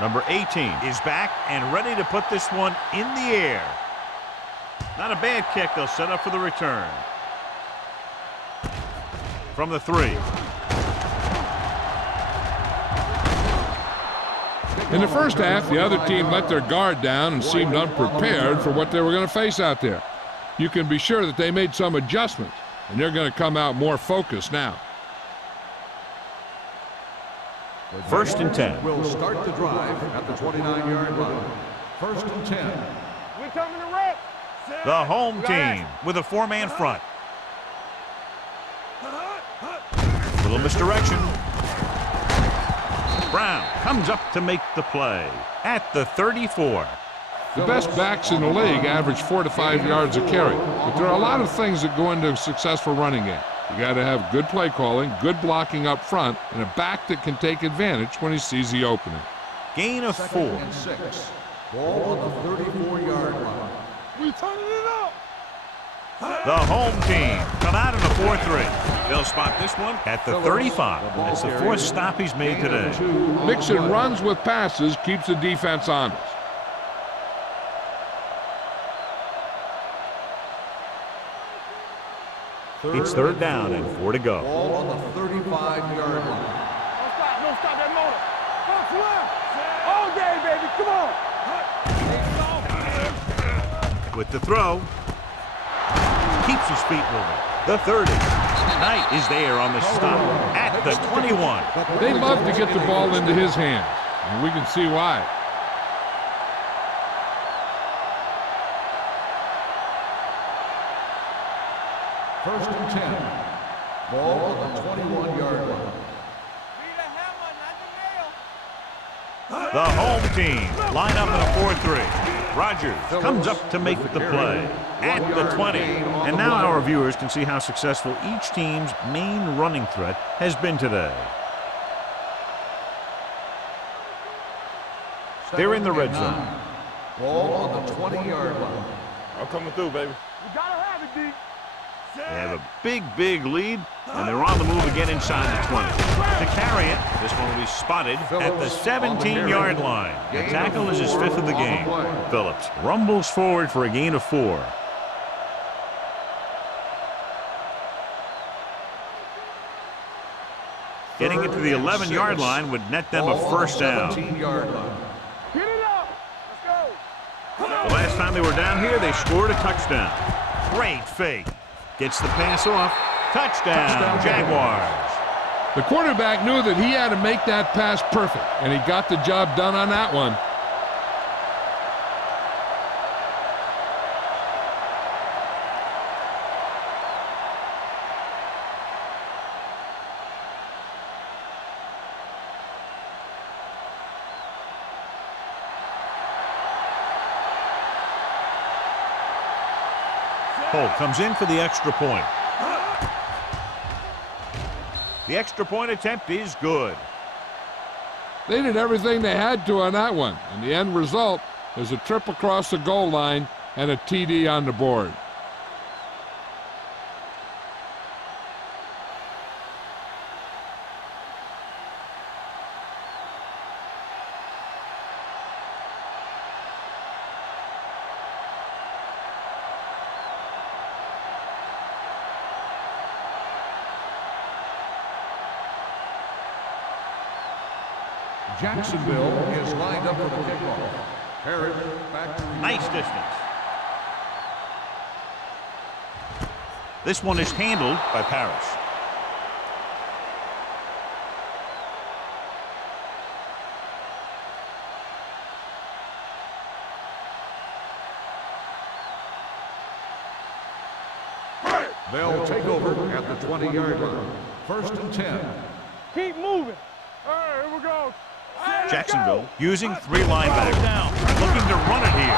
Number 18 is back and ready to put this one in the air. Not a bad kick. They'll set up for the return. From the 3. In the first half, the other team let their guard down and seemed unprepared for what they were going to face out there. You can be sure that they made some adjustments, and they're going to come out more focused now. 1st and 10. We'll start the drive at the 29-yard line. 1st and 10. We coming to wreck. The home team with a 4-man front. Little misdirection. Brown comes up to make the play at the 34. The best backs in the league average 4 to 5 yards a carry, but there are a lot of things that go into a successful running game. You got to have good play calling, good blocking up front, and a back that can take advantage when he sees the opening. Gain of 4. 2nd and 6. Ball on the 34-yard line. We turning it up. The home team come out in a 4-3. They'll spot this one at the 35. That's the 4th stop he's made today. Mixing runs with passes keeps the defense honest. It's 3rd down and 4 to go. Ball on the 35-yard line. Don't stop that motor. Box left. All day, baby. Come on. With the throw. Keeps his feet moving. The 30. Knight is there on the stop at at the 21. They love to get the ball into his hands, and we can see why. First and 10. Ball on the 21-yard line. Be the hammer, not the nail. The home team line up in a 4-3. Rogers comes up to make the play at the 20. And now our viewers can see how successful each team's main running threat has been today. They're in the red zone. Ball on the 20-yard line. I'm coming through, baby. You gotta have it, D. They have a big lead, and they're on the move again inside the 20. To carry it, this one will be spotted at the 17-yard line. The tackle is his 5th of the game. Phillips rumbles forward for a gain of 4. Getting it to the 11-yard line would net them a first down. 17-yard line. Get it up. Let's go. The last time they were down here, they scored a touchdown. Great fake. Gets the pass off. Touchdown, Jaguars. The quarterback knew that he had to make that pass perfect, and he got the job done on that one. Holt comes in for the extra point. The extra point attempt is good. They did everything they had to on that one, and the end result is a trip across the goal line and a TD on the board. Jacksonville is lined up for the kickoff. Harris back to Nice distance. This one is handled by Parrish. They'll take over at the 20-yard line. First and 10. Keep moving. All right, here we go. Jacksonville using 3 linebackers. Looking to run it here.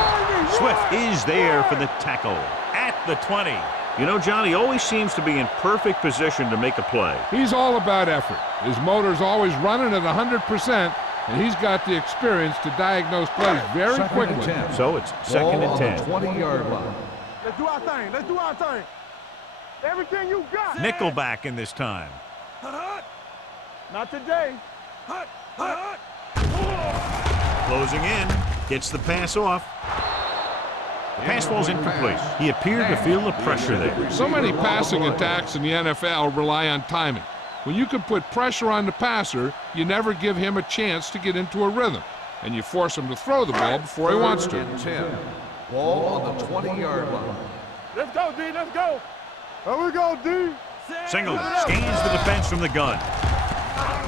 Swift is there for the tackle at the 20. You know, John, he always seems to be in perfect position to make a play. He's all about effort. His motor's always running at 100%, and he's got the experience to diagnose plays very quickly. So it's 2nd and 10. 20-yard line. Let's do our thing. Let's do our thing. Everything you got. Nickelback in this time. Not today. Closing in. Gets the pass off. The pass falls incomplete. He appeared to feel the pressure there. So many passing attacks in the NFL rely on timing. When you can put pressure on the passer, you never give him a chance to get into a rhythm, and you force him to throw the ball before he wants to. 10. Ball on the 20-yard line. Let's go, D. Let's go. Here we go, D. Single scans the defense from the gun.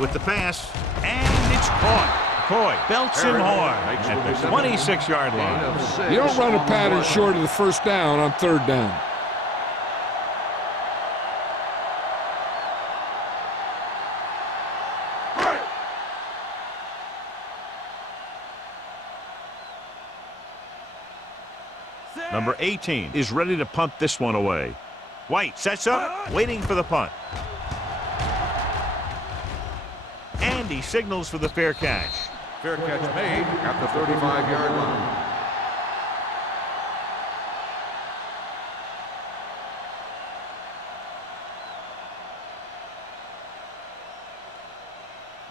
With the pass, and it's caught. Coy belts him hard at the 26-yard line. You don't run a pattern short of the first down on 3rd down. Number 18 is ready to punt this one away. White sets up, waiting for the punt. And he signals for the fair catch. Fair catch made at the 35-yard line.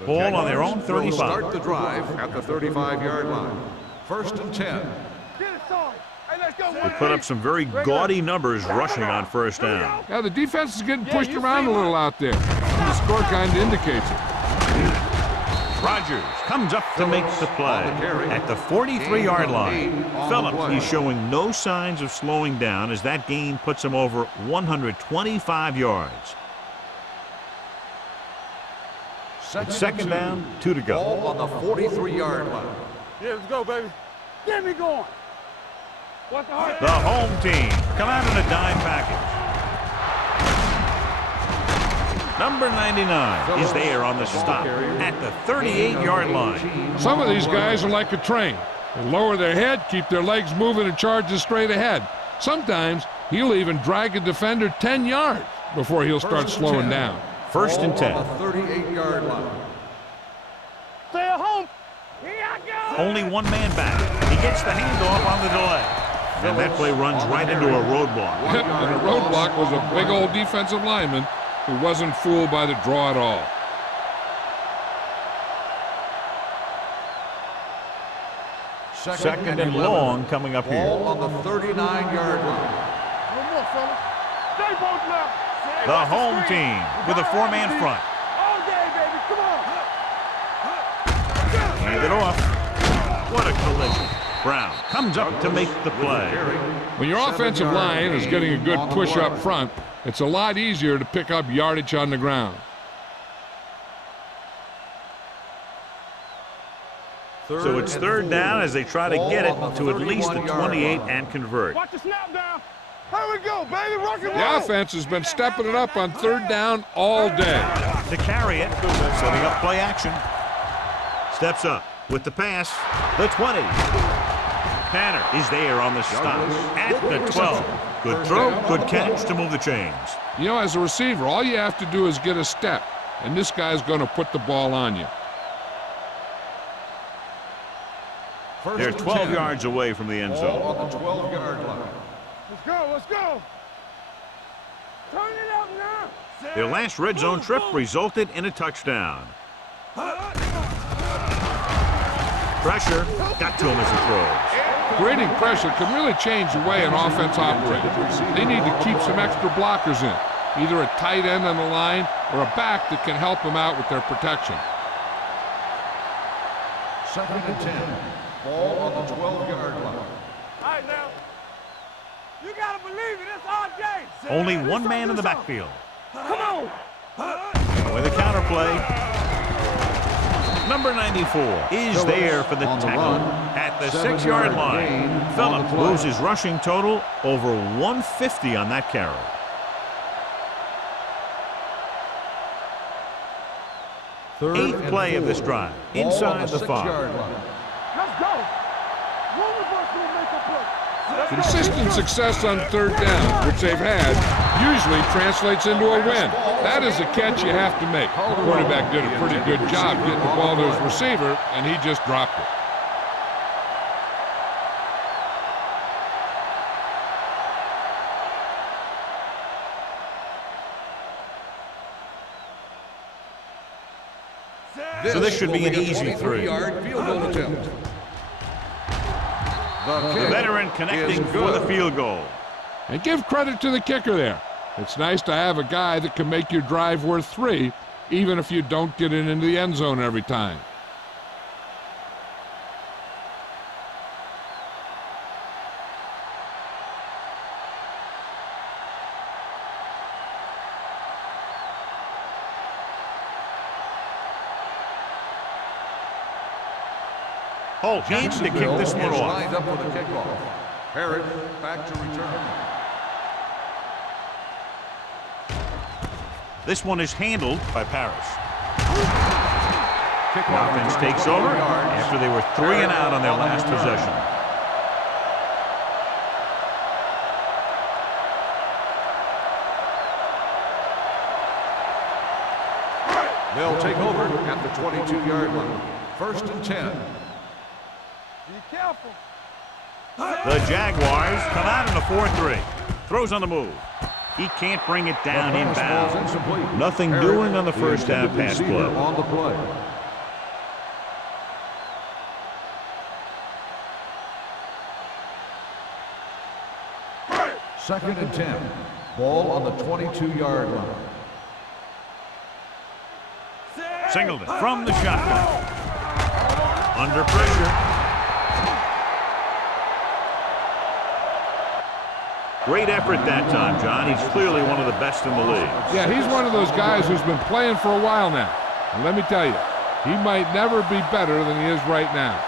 Ball on their own Will 35. start the drive at the 35-yard line. First and 10. Get it, son. Hey, let's go. They put up some very gaudy numbers rushing on first down. Yeah, the defense is getting pushed around a little out there. The score kind of indicates it. Rogers comes up to make the play at the 43-yard line. Phillips is showing no signs of slowing down as that gain puts him over 125 yards. It's second down, 2 to go. Ball on the 43-yard line. Yeah, let's go, baby. Get me going. What's the heart? The home team come out in a dime package. Number 99 is there on the stop at the 38-yard line. Some of these guys are like a train. They lower their head, keep their legs moving, and charge straight ahead. Sometimes he'll even drag a defender 10 yards before he'll start slowing down. First and 10. On the 38-yard line. Stay at home. Here I go. Only one man back. He gets the handoff on the delay. And that play runs right into a roadblock. Yep, and the roadblock was a big old defensive lineman who wasn't fooled by the draw at all. Second and long coming up here. Ball on the 39-yard line. One more, fella. Stay both left. The home team with a four-man front. All day, baby. Come on. Hand it off. What a collision. Brown comes up to make the play. When your offensive line is getting a good push up front, it's a lot easier to pick up yardage on the ground. So it's third down as they try to get it to at least the 28 and convert. Watch the snap down. Here we go, baby. Rock and The roll. offense has been stepping it up on third down all day. To carry it, setting up play action. Steps up with the pass, the 20. Tanner is there on the stop at the 12. Good throw, good catch to move the chains. You know, as a receiver, all you have to do is get a step, and this guy's going to put the ball on you. They're 12 yards away from the end zone. Ball on the 12-yard line. Let's go. Let's go. Turn it up now. Their last red zone trip resulted in a touchdown. Pressure got to him as he throws. Creating pressure can really change the way an offense operates. They need to keep some extra blockers in, either a tight end on the line or a back that can help them out with their protection. Second and 10. Ball on the 12-yard line. All right, now. You got to believe it. It's our day. Only one man in the backfield. Come on. With a counterplay. Number 94 is there for the tackle at the 6-yard line. Phillip moves his rushing total over 150 on that carry. Eighth play of this drive, inside the 5. Let's go. One of us will make a play. Consistent success on third down, which they've had, usually translates into a win. That is a catch you have to make. The quarterback did a pretty good job getting the ball to his receiver, and he just dropped it. So this should be an easy 3. Field goal attempt. The veteran connecting for the field goal. And give credit to the kicker there. It's nice to have a guy that can make your drive worth 3, even if you don't get it into the end zone every time. Holt needs to kick this one is off. lined up for the kickoff. Herod back to return. This one is handled by Parrish. Kickoff Offense takes over after they were 3 and out on their last possession. They'll take over at the 22-yard line. First and 10. Be careful. The Jaguars come out in a 4-3. Throws on the move. He can't bring it down inbound. Nothing doing on the first half pass play. On the play. Second and 10. Ball on the 22-yard line. Singleton from the shotgun. Under pressure. Great effort that time, John. He's clearly one of the best in the league. Yeah, he's one of those guys who's been playing for a while now. And let me tell you, he might never be better than he is right now.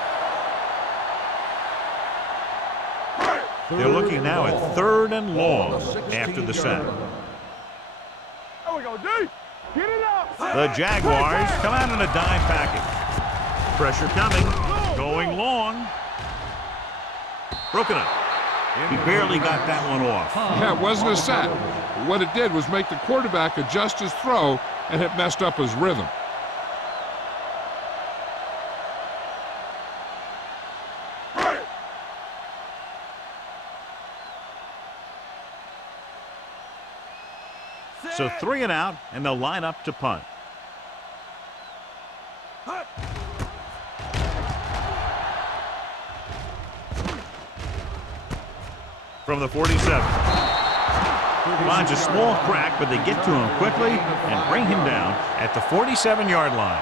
They're looking now at 3rd and long after the sack. There we go, D. Get it up. The Jaguars come out in a dime package. Pressure coming. Going long. Broken up. He barely got that one off. Yeah, it wasn't a sack. But what it did was make the quarterback adjust his throw, and it messed up his rhythm. So 3 and out, and they'll line up to punt. From the 47. Finds a small crack, but they get to him quickly and bring him down at the 47-yard line.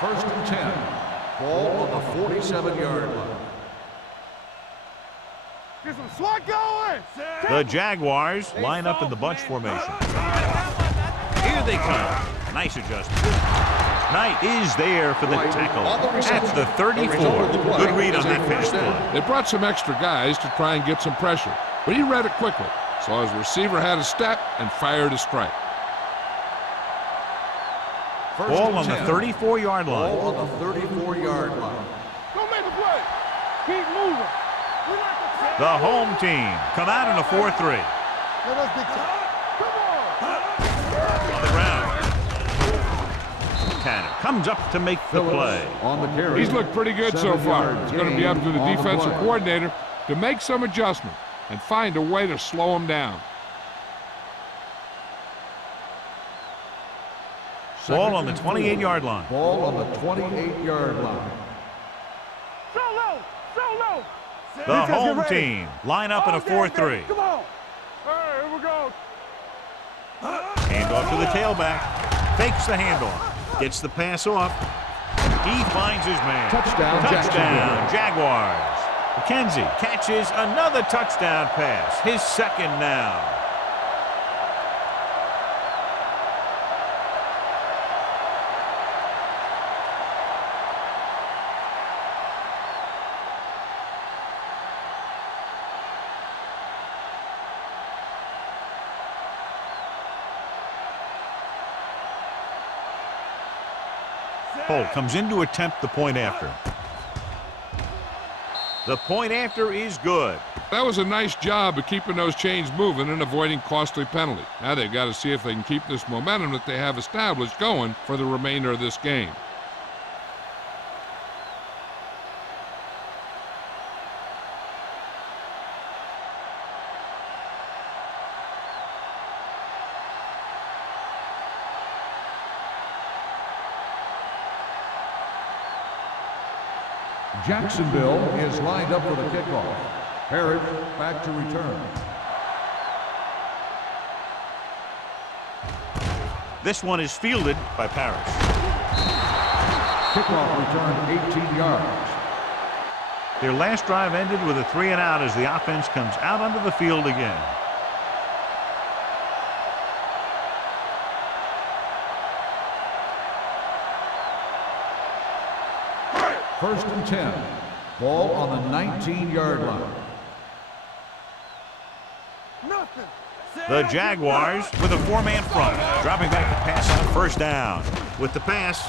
First and 10. Ball on the 47-yard line. Get some SWAT going. The Jaguars line up in the bunch formation. Here they come. Nice adjustment. Knight is there for the tackle at the 34. Good read on that pass play. They brought some extra guys to try and get some pressure, but he read it quickly. So his receiver had a step and fired a strike. Ball on the 34-yard line. Ball on the 34-yard line. Go make a play. Keep moving. We like to The home team come out in a 4-3. Let us big time. On the ground. Tanner comes up to make the play. On the carry. He's looked pretty good so far. It's going to be up to the defensive coordinator to make some adjustment and find a way to slow him down. Ball on the 28-yard line. Ball on the 28-yard line. Solo. The home team line up in a 4-3. Come on. All right, here we go. Handoff to the tailback. Fakes the handoff. Gets the pass off. He finds his man. Touchdown, Jaguars. McKenzie catches another touchdown pass. His second now. Holt comes in to attempt the point after. The point after is good. That was a nice job of keeping those chains moving and avoiding costly penalty. Now they've got to see if they can keep this momentum that they have established going for the remainder of this game. Jacksonville is lined up for the kickoff. Harris back to return. This one is fielded by Parrish. Kickoff return 18 yards. Their last drive ended with a 3 and out as the offense comes out onto the field again. First and 10. Ball on the 19-yard line. Nothing. The Jaguars with a 4-man front. Dropping back to pass out first down. With the pass,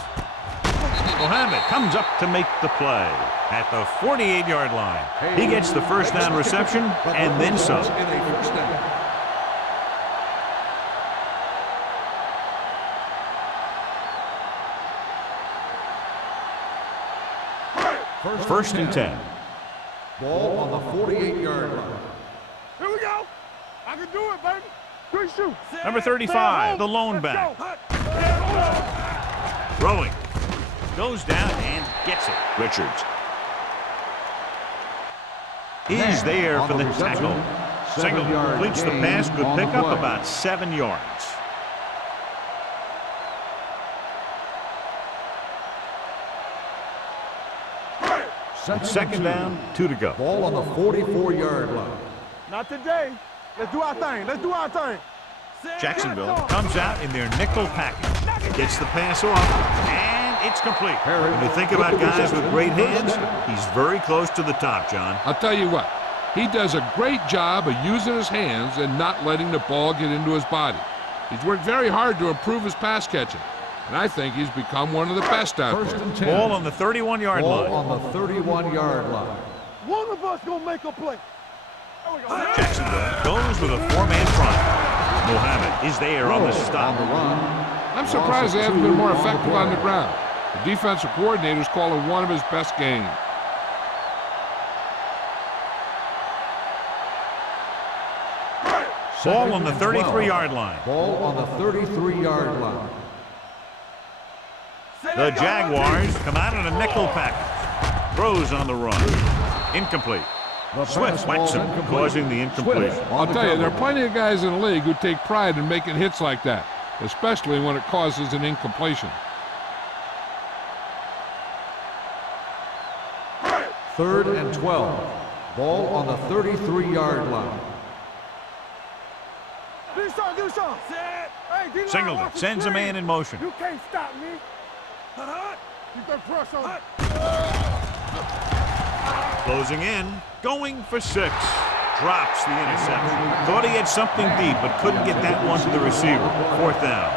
Mohammed comes up to make the play at the 48-yard line. He gets the first down reception and then some. First and 10. Ball on the 48-yard line. Here we go. I can do it, baby. Good shoot. Number 35, the lone back. Throwing. Goes down and gets it. Richards is there for the tackle. Single completes the pass. Good pickup, about 7 yards. Second down, 2 to go. Ball on the 44-yard line. Not today. Let's do our thing. Let's do our thing. Jacksonville comes out in their nickel package. Gets the pass off, and it's complete. When you think about guys with great hands, he's very close to the top, John. I'll tell you what, he does a great job of using his hands and not letting the ball get into his body. He's worked very hard to improve his pass catching, and I think he's become one of the best out there. Ball on the 31-yard line. Ball on the 31-yard line. One of us gonna make a play. Jacksonville goes with a four-man front. Mohammed is there on the stop. On the run. I'm surprised they haven't been more effective on the ground. The defensive coordinator's calling one of his best games. Ball on the 33-yard line. Ball on the 33-yard line. The Jaguars come out in a nickel package. Throws on the run. Incomplete. Swift whacks him, causing the incompletion. I'll tell you, there are plenty of guys in the league who take pride in making hits like that, especially when it causes an incompletion. Third and 12. Ball on the 33-yard line. Do something. Hey, D-line, Singleton watch the sends a screen. man in motion. You can't stop me. Keep that press on. Closing in, going for 6. Drops the interception. Thought he had something deep, but couldn't get that one to the receiver. 4th down.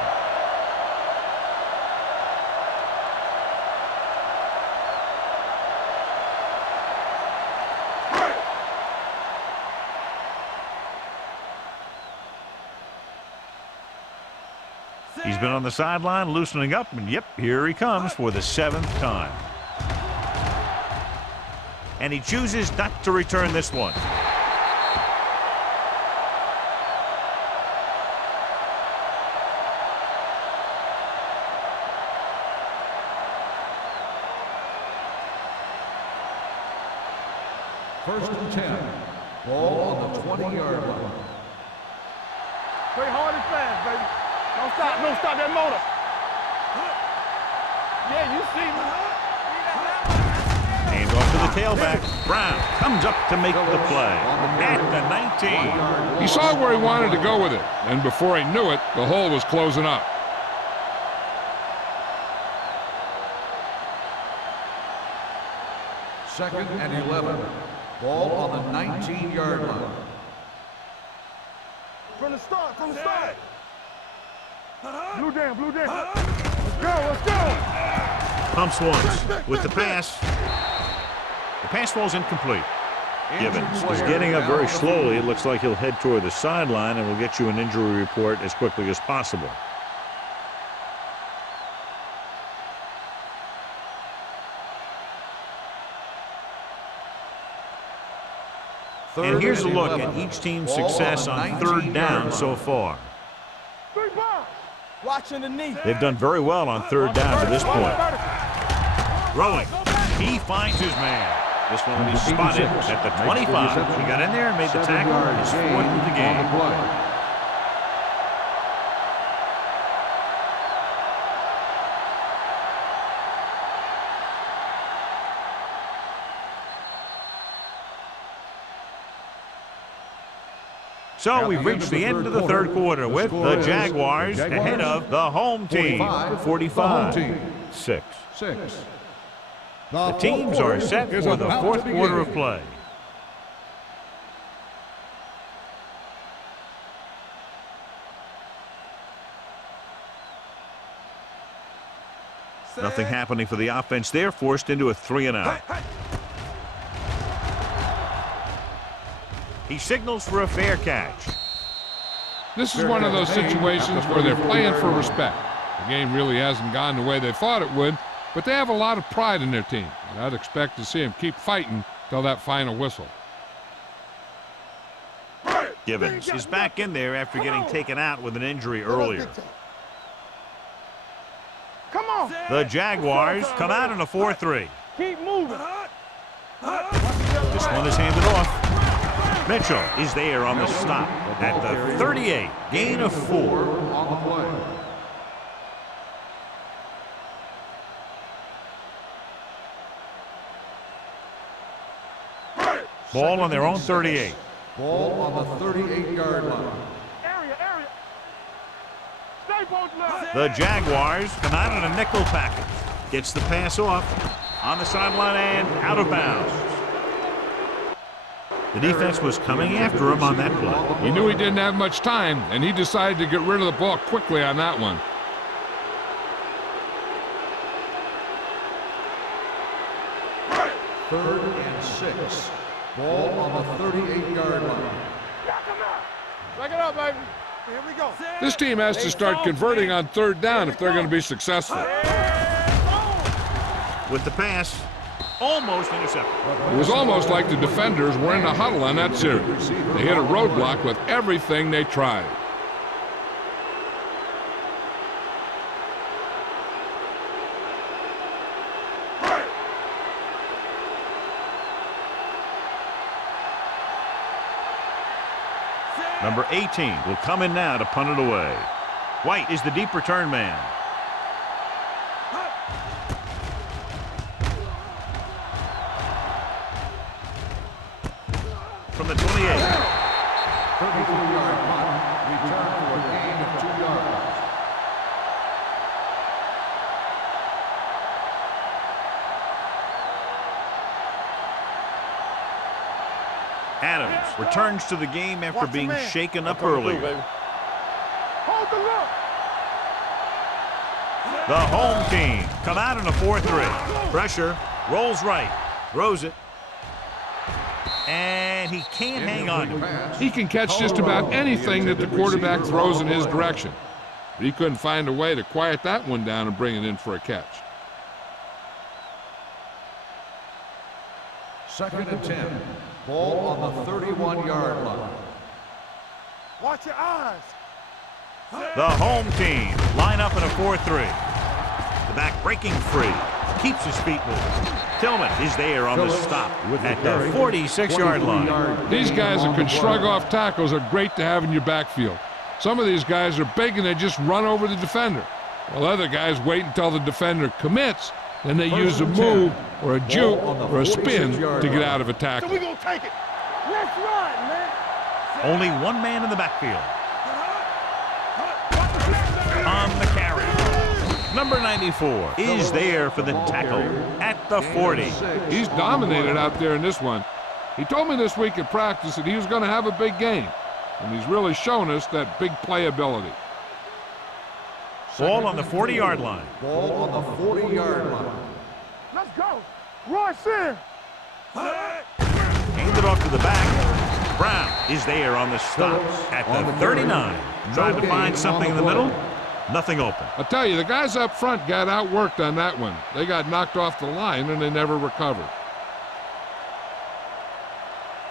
He's been on the sideline loosening up, and yep, here he comes for the 7th time. And he chooses not to return this one. First and 10. Ball on the 20-yard line. Play hard and fast, baby. Don't stop that motor. Yeah, you see me. Hands off to the tailback. Brown comes up to make the play at the 19. He saw where he wanted to go with it, and before he knew it, the hole was closing up. Second and 11. Ball on the 19-yard line. From the start. Blue down. Let's go. Pumps once with the pass. The pass falls incomplete. Givens is getting up very slowly. It looks like he'll head toward the sideline, and we'll get you an injury report as quickly as possible. And here's a look at each team's success on 3rd down so far. 3 balls. Watching the knee. They've done very well on 3rd down to this point. Throwing. He finds his man. This one will be spotted at the 25. He got in there and made the tackle. His 4th of the game. So we've reached the end of the 3rd quarter with the Jaguars ahead of the home team, 45-6. The teams are set for the 4th quarter of play. Nothing happening for the offense. They're forced into a 3-and-out. He signals for a fair catch. This is one of those situations where they're playing for respect. The game really hasn't gone the way they thought it would, but they have a lot of pride in their team, and I'd expect to see them keep fighting till that final whistle. Givens is back in there after getting taken out with an injury earlier. Come on. The Jaguars come out in a 4-3. Keep moving. This one is handed off. Mitchell is there on the stop at the 38. Gain of 4. On the play. Ball on their own 38. Ball on the 38-yard line. Area. Stay both left. The Jaguars come out in a nickel package. Gets the pass off on the sideline and out of bounds. The defense was coming after him on that play. He knew he didn't have much time, and he decided to get rid of the ball quickly on that one. Third and 6. Ball on the 38-yard line. Back it up, baby. Here we go. This team has to start converting on third down if they're going to be successful. With the pass, almost intercepted. It was almost like the defenders were in a huddle on that series. They hit a roadblock with everything they tried. Number 18 will come in now to punt it away. White is the deep return man. From the 28. 34-yard punt. Return for a gain of 2 yards. Adams returns to the game after being shaken up earlier. Hold the look. The home team come out in a 4-3. Pressure, rolls right, throws it, and he can't hang on to it. He can catch just about anything that the quarterback throws in his direction. But he couldn't find a way to quiet that one down and bring it in for a catch. 2nd and 10. Ball on the 31-yard line. Watch your eyes. The home team line up in a 4-3. The back breaking free, keeps his feet moving. Tillman is there on the stop at the 46-yard line. These guys that can shrug off tackles are great to have in your backfield. Some of these guys are big and they just run over the defender, while other guys wait until the defender commits, then they use a move or a juke or a spin to get out of a tackle. So we gonna take it. Let's run, man. Only one man in the backfield. On the carry. Number 94 is there for the tackle at the 40. He's dominated out there in this one. He told me this week at practice that he was going to have a big game, and he's really shown us that big playability. Ball on the 40-yard line. Ball on the 40-yard line. Let's go. Rush in. Hand it off to the back. Brown is there on the stop at the 39. Trying to find something in the middle. Nothing open. I'll tell you, the guys up front got outworked on that one. They got knocked off the line, and they never recovered.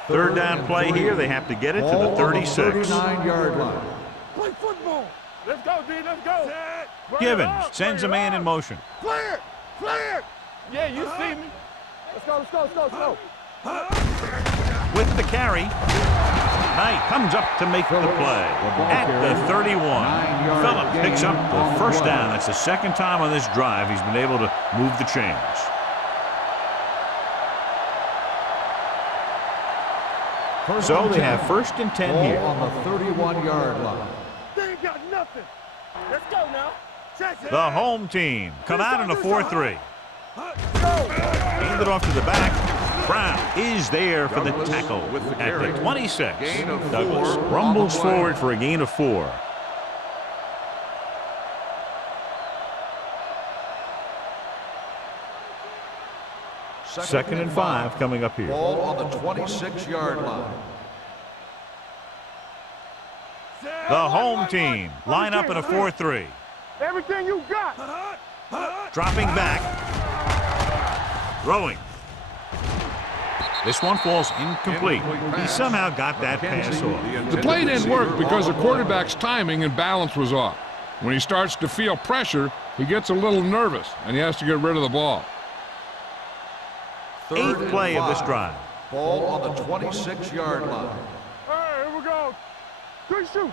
Third down play here. They have to get it to the 36. 39-yard line. Play football. Let's go, D. Let's go. Givens sends a man in motion. Clear. Clear. Yeah, you see me. Let's go. Let's go. With the carry, Knight comes up to make the play at the 31. Phillips picks up the first down. That's the second time on this drive he's been able to move the chains. So they have 1st and 10 here. On the 31-yard line. They ain't got nothing. Let's go now. Check it. The home team come out in a 4-3. Hand it off to the back. Brown is there for the tackle at the 26. Douglas rumbles forward for a gain of 4. Second and 5 coming up here. Ball on the 26-yard line. The home team line up in a 4-3. Everything you got. Dropping back. Throwing. This one falls incomplete. He somehow got that pass off. The play didn't work because the quarterback's timing and balance was off. When he starts to feel pressure, he gets a little nervous, and he has to get rid of the ball. 8th play of this drive. Ball on the 26-yard line. Hey, here we go. Good shoot.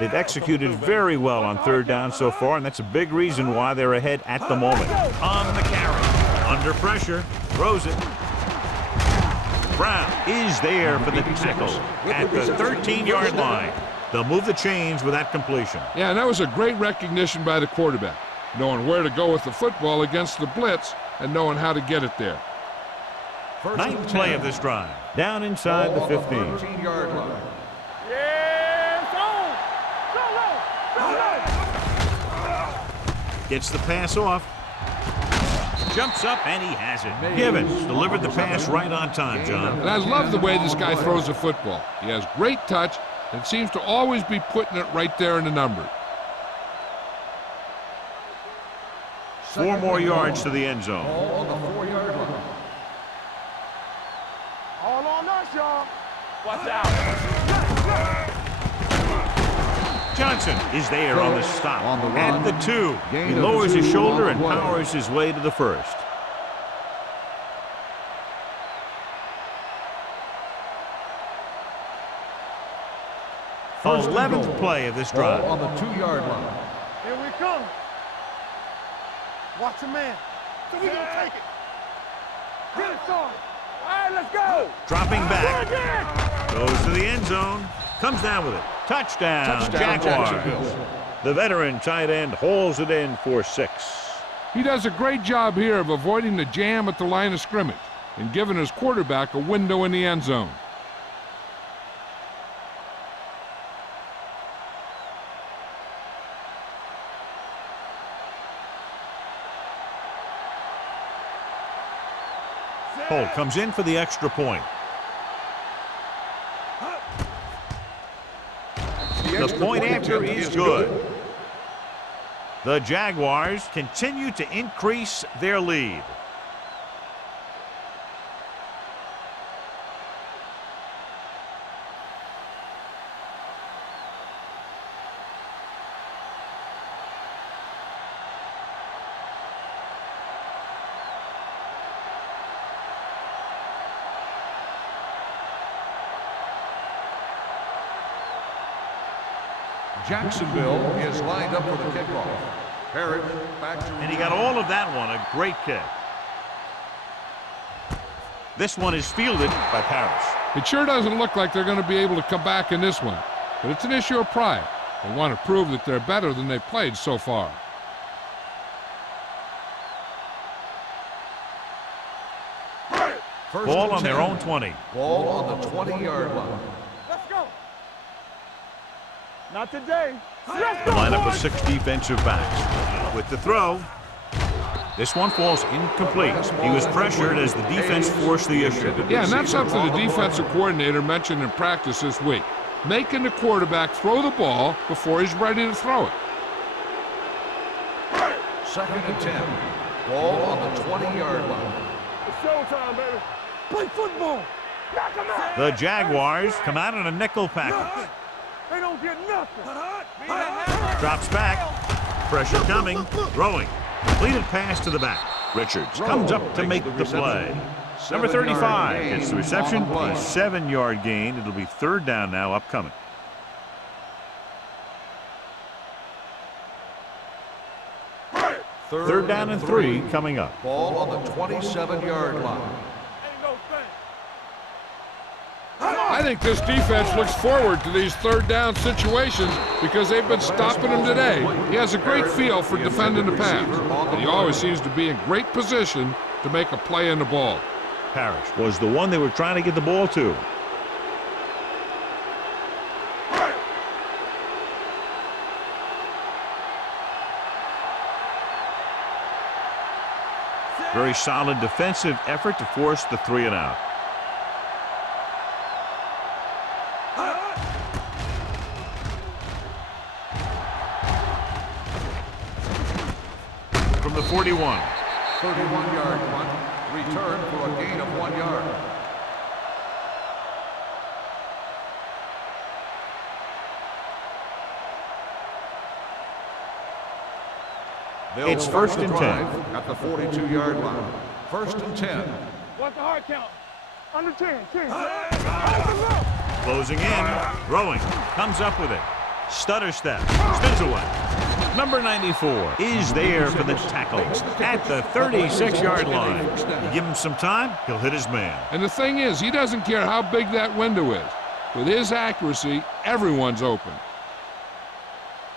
They've executed very well on third down so far, and that's a big reason why they're ahead at the moment. On the carry. Under pressure. Throws it. Brown is there for the tackle at the 13-yard line. They'll move the chains with that completion. Yeah, and that was a great recognition by the quarterback, knowing where to go with the football against the blitz and knowing how to get it there. Ninth play of this drive. Down inside the 15. 13-yard line. Yeah, go! Gets the pass off. Jumps up, and he has it. Givens delivered the pass right on time, John. And I love the way this guy throws a football. He has great touch and seems to always be putting it right there in the numbers. 4 more yards to the end zone. Ball on the 4-yard line. All on us, y'all. Watch out. Johnson is there on the stop On the run. at the 2. Gain He of lowers his 2 shoulder on and the play. powers his way to the first. First and 11th goal. play of this Ball drive. on the 2-yard line. Here we come. Watch the man. So we gonna take it. Get it, son. All right, let's go. Dropping back. Again. Goes to the end zone. Comes down with it. Touchdown, Jaguars. Jacksonville. The veteran tight end hauls it in for 6. He does a great job here of avoiding the jam at the line of scrimmage and giving his quarterback a window in the end zone. Holt comes in for the extra point. The point after is good. The Jaguars continue to increase their lead. Jacksonville is lined up for the kickoff. Parrish back to... And he got all of that one. A great kick. This one is fielded by Parrish. It sure doesn't look like they're going to be able to come back in this one, but it's an issue of pride. They want to prove that they're better than they've played so far. First Ball and on their 10. own 20. Ball on the 20-yard line. Let's go. Not today. The lineup of 6 defensive backs. With the throw, this one falls incomplete. He was pressured as the defense forced the issue. Yeah, and that's something the defensive coordinator mentioned in practice this week, making the quarterback throw the ball before he's ready to throw it. Second and 10. Ball on the 20-yard line. It's showtime, baby. Play football. Knock 'em out. The Jaguars come out in a nickel package. They don't get nothing. Drops back. Pressure coming. Throwing. Completed pass to the back. Richards comes up to make the play. Number 35 gets the reception. A 7-yard gain. It'll be 3rd down now upcoming. Third down and 3 coming up. Ball on the 27-yard line. Ain't no thing. I think this defense looks forward to these 3rd down situations because they've been stopping him today. He has a great feel for defending the pass, and he always seems to be in great position to make a play in the ball. Parrish was the one they were trying to get the ball to. Very solid defensive effort to force the 3 and out. From the 41. 31-yard punt. Return for a gain of 1 yard. It's They'll 1st and 10. drive at the 42-yard line. 1st and 10. What's the hard count? Under 10. 10. Closing in. Throwing. Comes up with it. Stutter step. Spins away. Number 94 is there for the tackle at the 36-yard line. You give him some time, he'll hit his man. And the thing is, he doesn't care how big that window is. With his accuracy, everyone's open.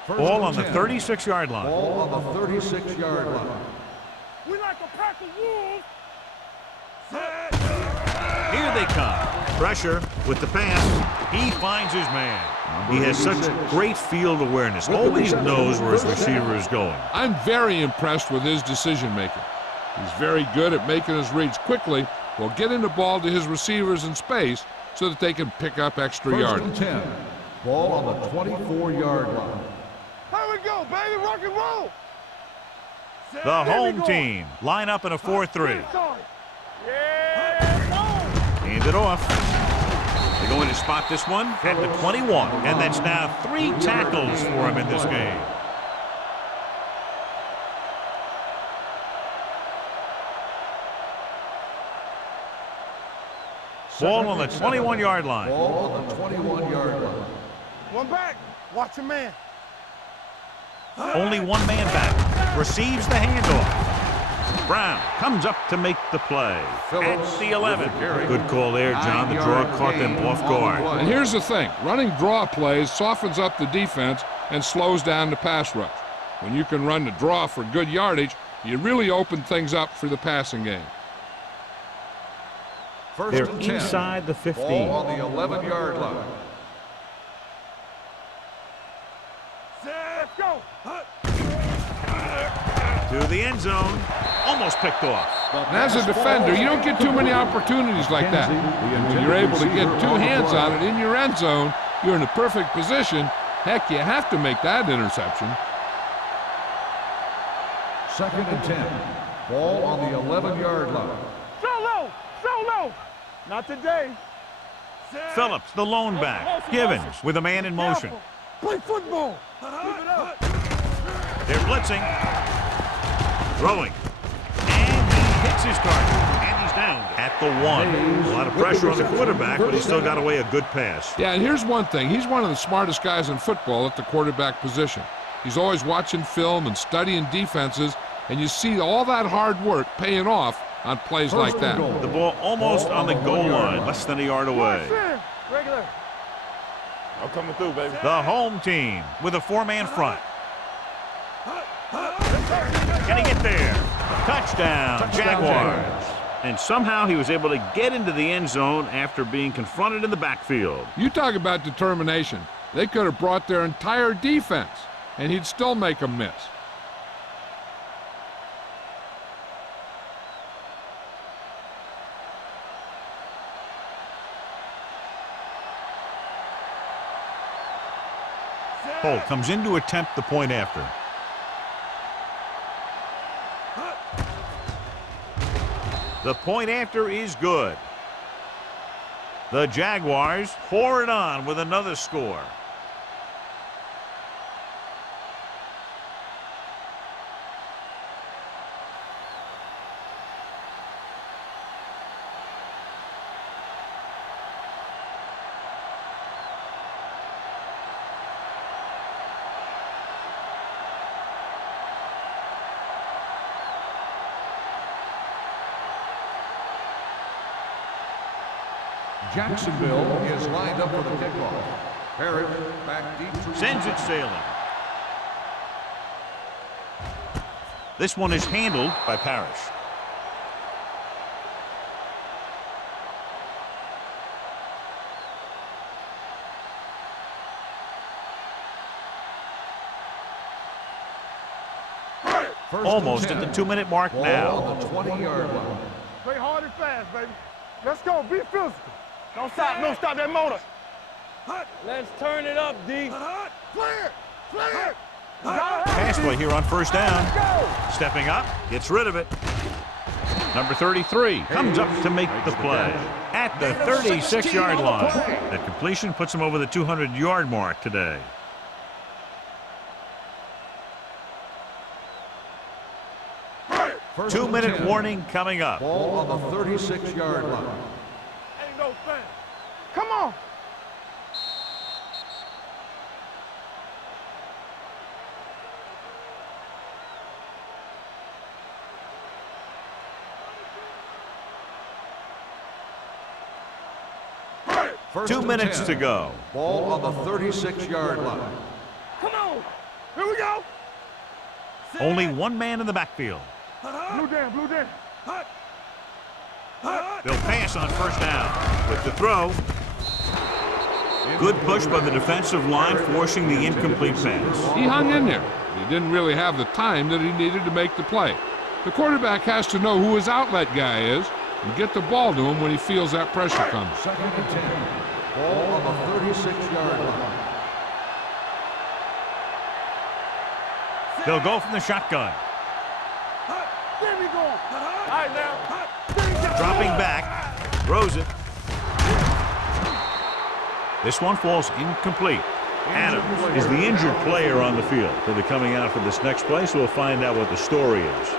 Ball on the 36-yard line. Ball on the 36-yard line. We like a pack of wolves. Here they come. Pressure with the pass. He finds his man. He has such great field awareness. Always knows where his receiver is going. I'm very impressed with his decision-making. He's very good at making his reads quickly while getting the ball to his receivers in space so that they can pick up extra yardage. 10. Ball on the 24-yard line. Here we go, baby. Rock and roll. The home team line up in a 4-3. Yeah, no. Hand it off. They're going to spot this one at the 21. And that's now 3 tackles for him in this game. Ball on the 21-yard line. Ball on the 21-yard line. One back. Watch your man. Only one man back. Receives the handoff. Brown comes up to make the play at the 11. Good call there, John. The draw caught them off guard. And here's the thing. Running draw plays softens up the defense and slows down the pass rush. When you can run the draw for good yardage, you really open things up for the passing game. They're inside the 15. Ball on the 11-yard line. Let's go. To the end zone. Almost picked off. And as a defender, you don't get too many opportunities like that. When you're able to get 2 hands on it in your end zone, you're in a perfect position. Heck, you have to make that interception. 2nd and 10. Ball on the 11-yard line. So low. So low. Not today. Phillips, the lone back. Givens with a man in motion. Play football. Keep it up. They're blitzing. Throwing. And he hits his target. And he's down at the 1. A lot of pressure on the quarterback, but he still got away a good pass. Yeah, and here's one thing. He's one of the smartest guys in football at the quarterback position. He's always watching film and studying defenses, and you see all that hard work paying off on plays like that. The ball almost on the goal line, less than a yard away. Regular. I'm coming through, baby. The home team with a 4-man front. Can he get there? Touchdown, Jaguars. And somehow he was able to get into the end zone after being confronted in the backfield. You talk about determination. They could have brought their entire defense, and he'd still make them miss. Holt comes in to attempt the point after. The point after is good. The Jaguars pour it on with another score. Jacksonville is lined up for the kickoff. Parrish back deep to Sends it sailing. This one is handled by Parrish. Almost at the 2-minute mark now. on the 20-yard line. Play hard and fast, baby. Let's go. Be physical. Don't stop. Don't stop that motor. Let's turn it up, D. Clear. Clear. Pass play here on first down. Stepping up, gets rid of it. Number 33 comes up to make the play at the 36-yard line. That completion puts him over the 200-yard mark today. Two-minute warning coming up. Ball on the 36-yard line. Ain't no thing. Come on. 2 minutes to go. Ball on the 36-yard line. Come on. Here we go. Only one man in the backfield. Blue down, blue down. They'll pass on first down. With the throw. Good push by the defensive line, forcing the incomplete pass. He hung in there. He didn't really have the time that he needed to make the play. The quarterback has to know who his outlet guy is and get the ball to him when he feels that pressure coming. 2nd and 10. Ball on the 36-yard line. They'll go from the shotgun. There we go. All right, now. Dropping back. Throws it. This one falls incomplete. Adams is the injured player on the field. He'll be coming out for this next play, so we'll find out what the story is.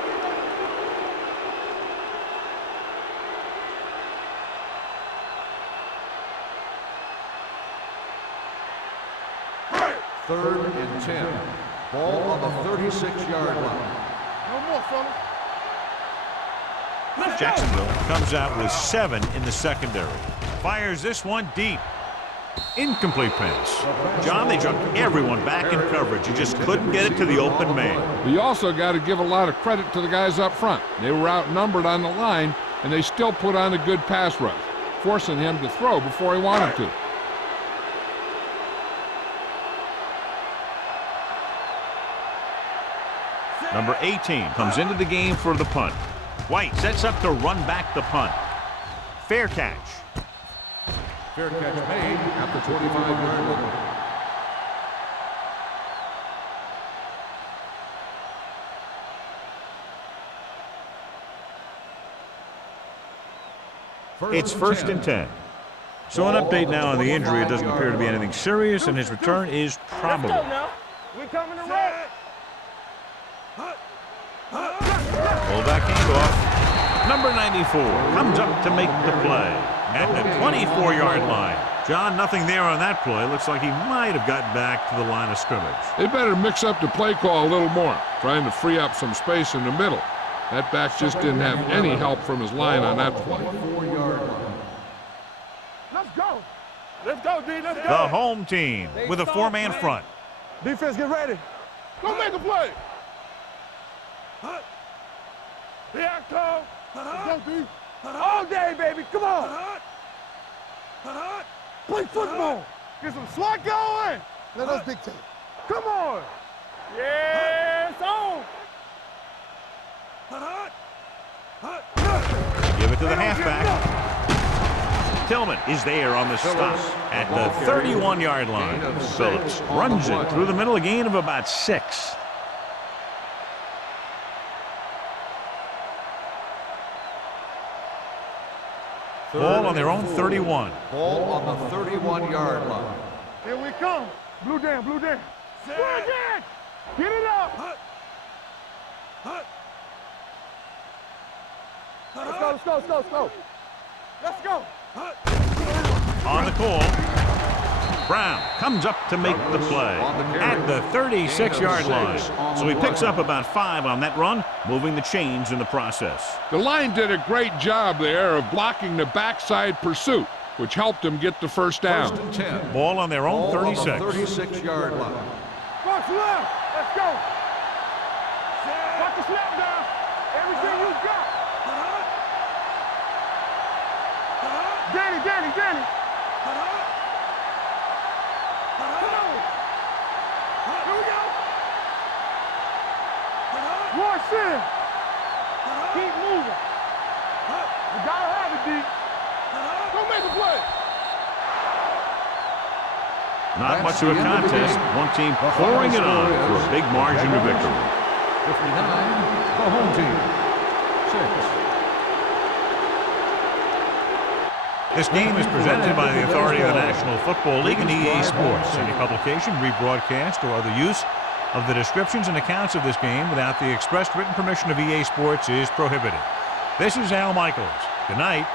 Third and 10. Ball on the 36-yard line. No more, fella. Jacksonville comes out with 7 in the secondary. Fires this one deep. Incomplete pass. John, they dropped everyone back in coverage. You just couldn't get it to the open man. You also got to give a lot of credit to the guys up front. They were outnumbered on the line, and they still put on a good pass rush, forcing him to throw before he wanted to. Number 18 comes into the game for the punt. White sets up to run back the punt. Fair catch. Fair catch made at the 25-yard line. It's first and 10. So an update now on the injury. It doesn't appear to be anything serious, and his return is probable. Let's go now. We coming to roll. Fullback handoff. Number 94 comes up to make the play at the 24-yard line. John, nothing there on that play. Looks like he might have gotten back to the line of scrimmage. They better mix up the play call a little more, trying to free up some space in the middle. That back just didn't have any help from his line on that play. 4-yard line. Let's go. Let's go, D. Let's go. The home team with a 4-man front. Defense, get ready. Go make a play. Yeah, Cole. Let's go, D. All day, baby. Come on. Play football. Get some swat going. Let us dictate. Come on. Yes, on. Give it to the halfback. Tillman is there on the stop at the 31-yard line. Phillips runs it through the middle, a gain of about 6. Ball on their own 31. Ball on the 31-yard line. Here we come. Blue down, blue down. Bring it. Get it up. Let's go, let's go, let's go, let's go. Let's go. On the call, Brown comes up to make the play at the 36-yard line. So he picks up about 5 on that run, moving the chains in the process. The line did a great job there of blocking the backside pursuit, which helped him get the first down. First and 10. Ball on their own 36. 36-yard line. Box left. Let's go. Watch the snap down. Everything you got. Danny, Danny, Danny. Come on. Here we go. Rush in. Keep moving. You gotta have it, D. Go make a play. Not much of a contest. One team pouring it on for a big margin of victory. 59, the home team. 6. This game is presented by the authority of the National Football League and EA Sports. Any publication, rebroadcast, or other use of the descriptions and accounts of this game without the expressed written permission of EA Sports is prohibited. This is Al Michaels. Good night.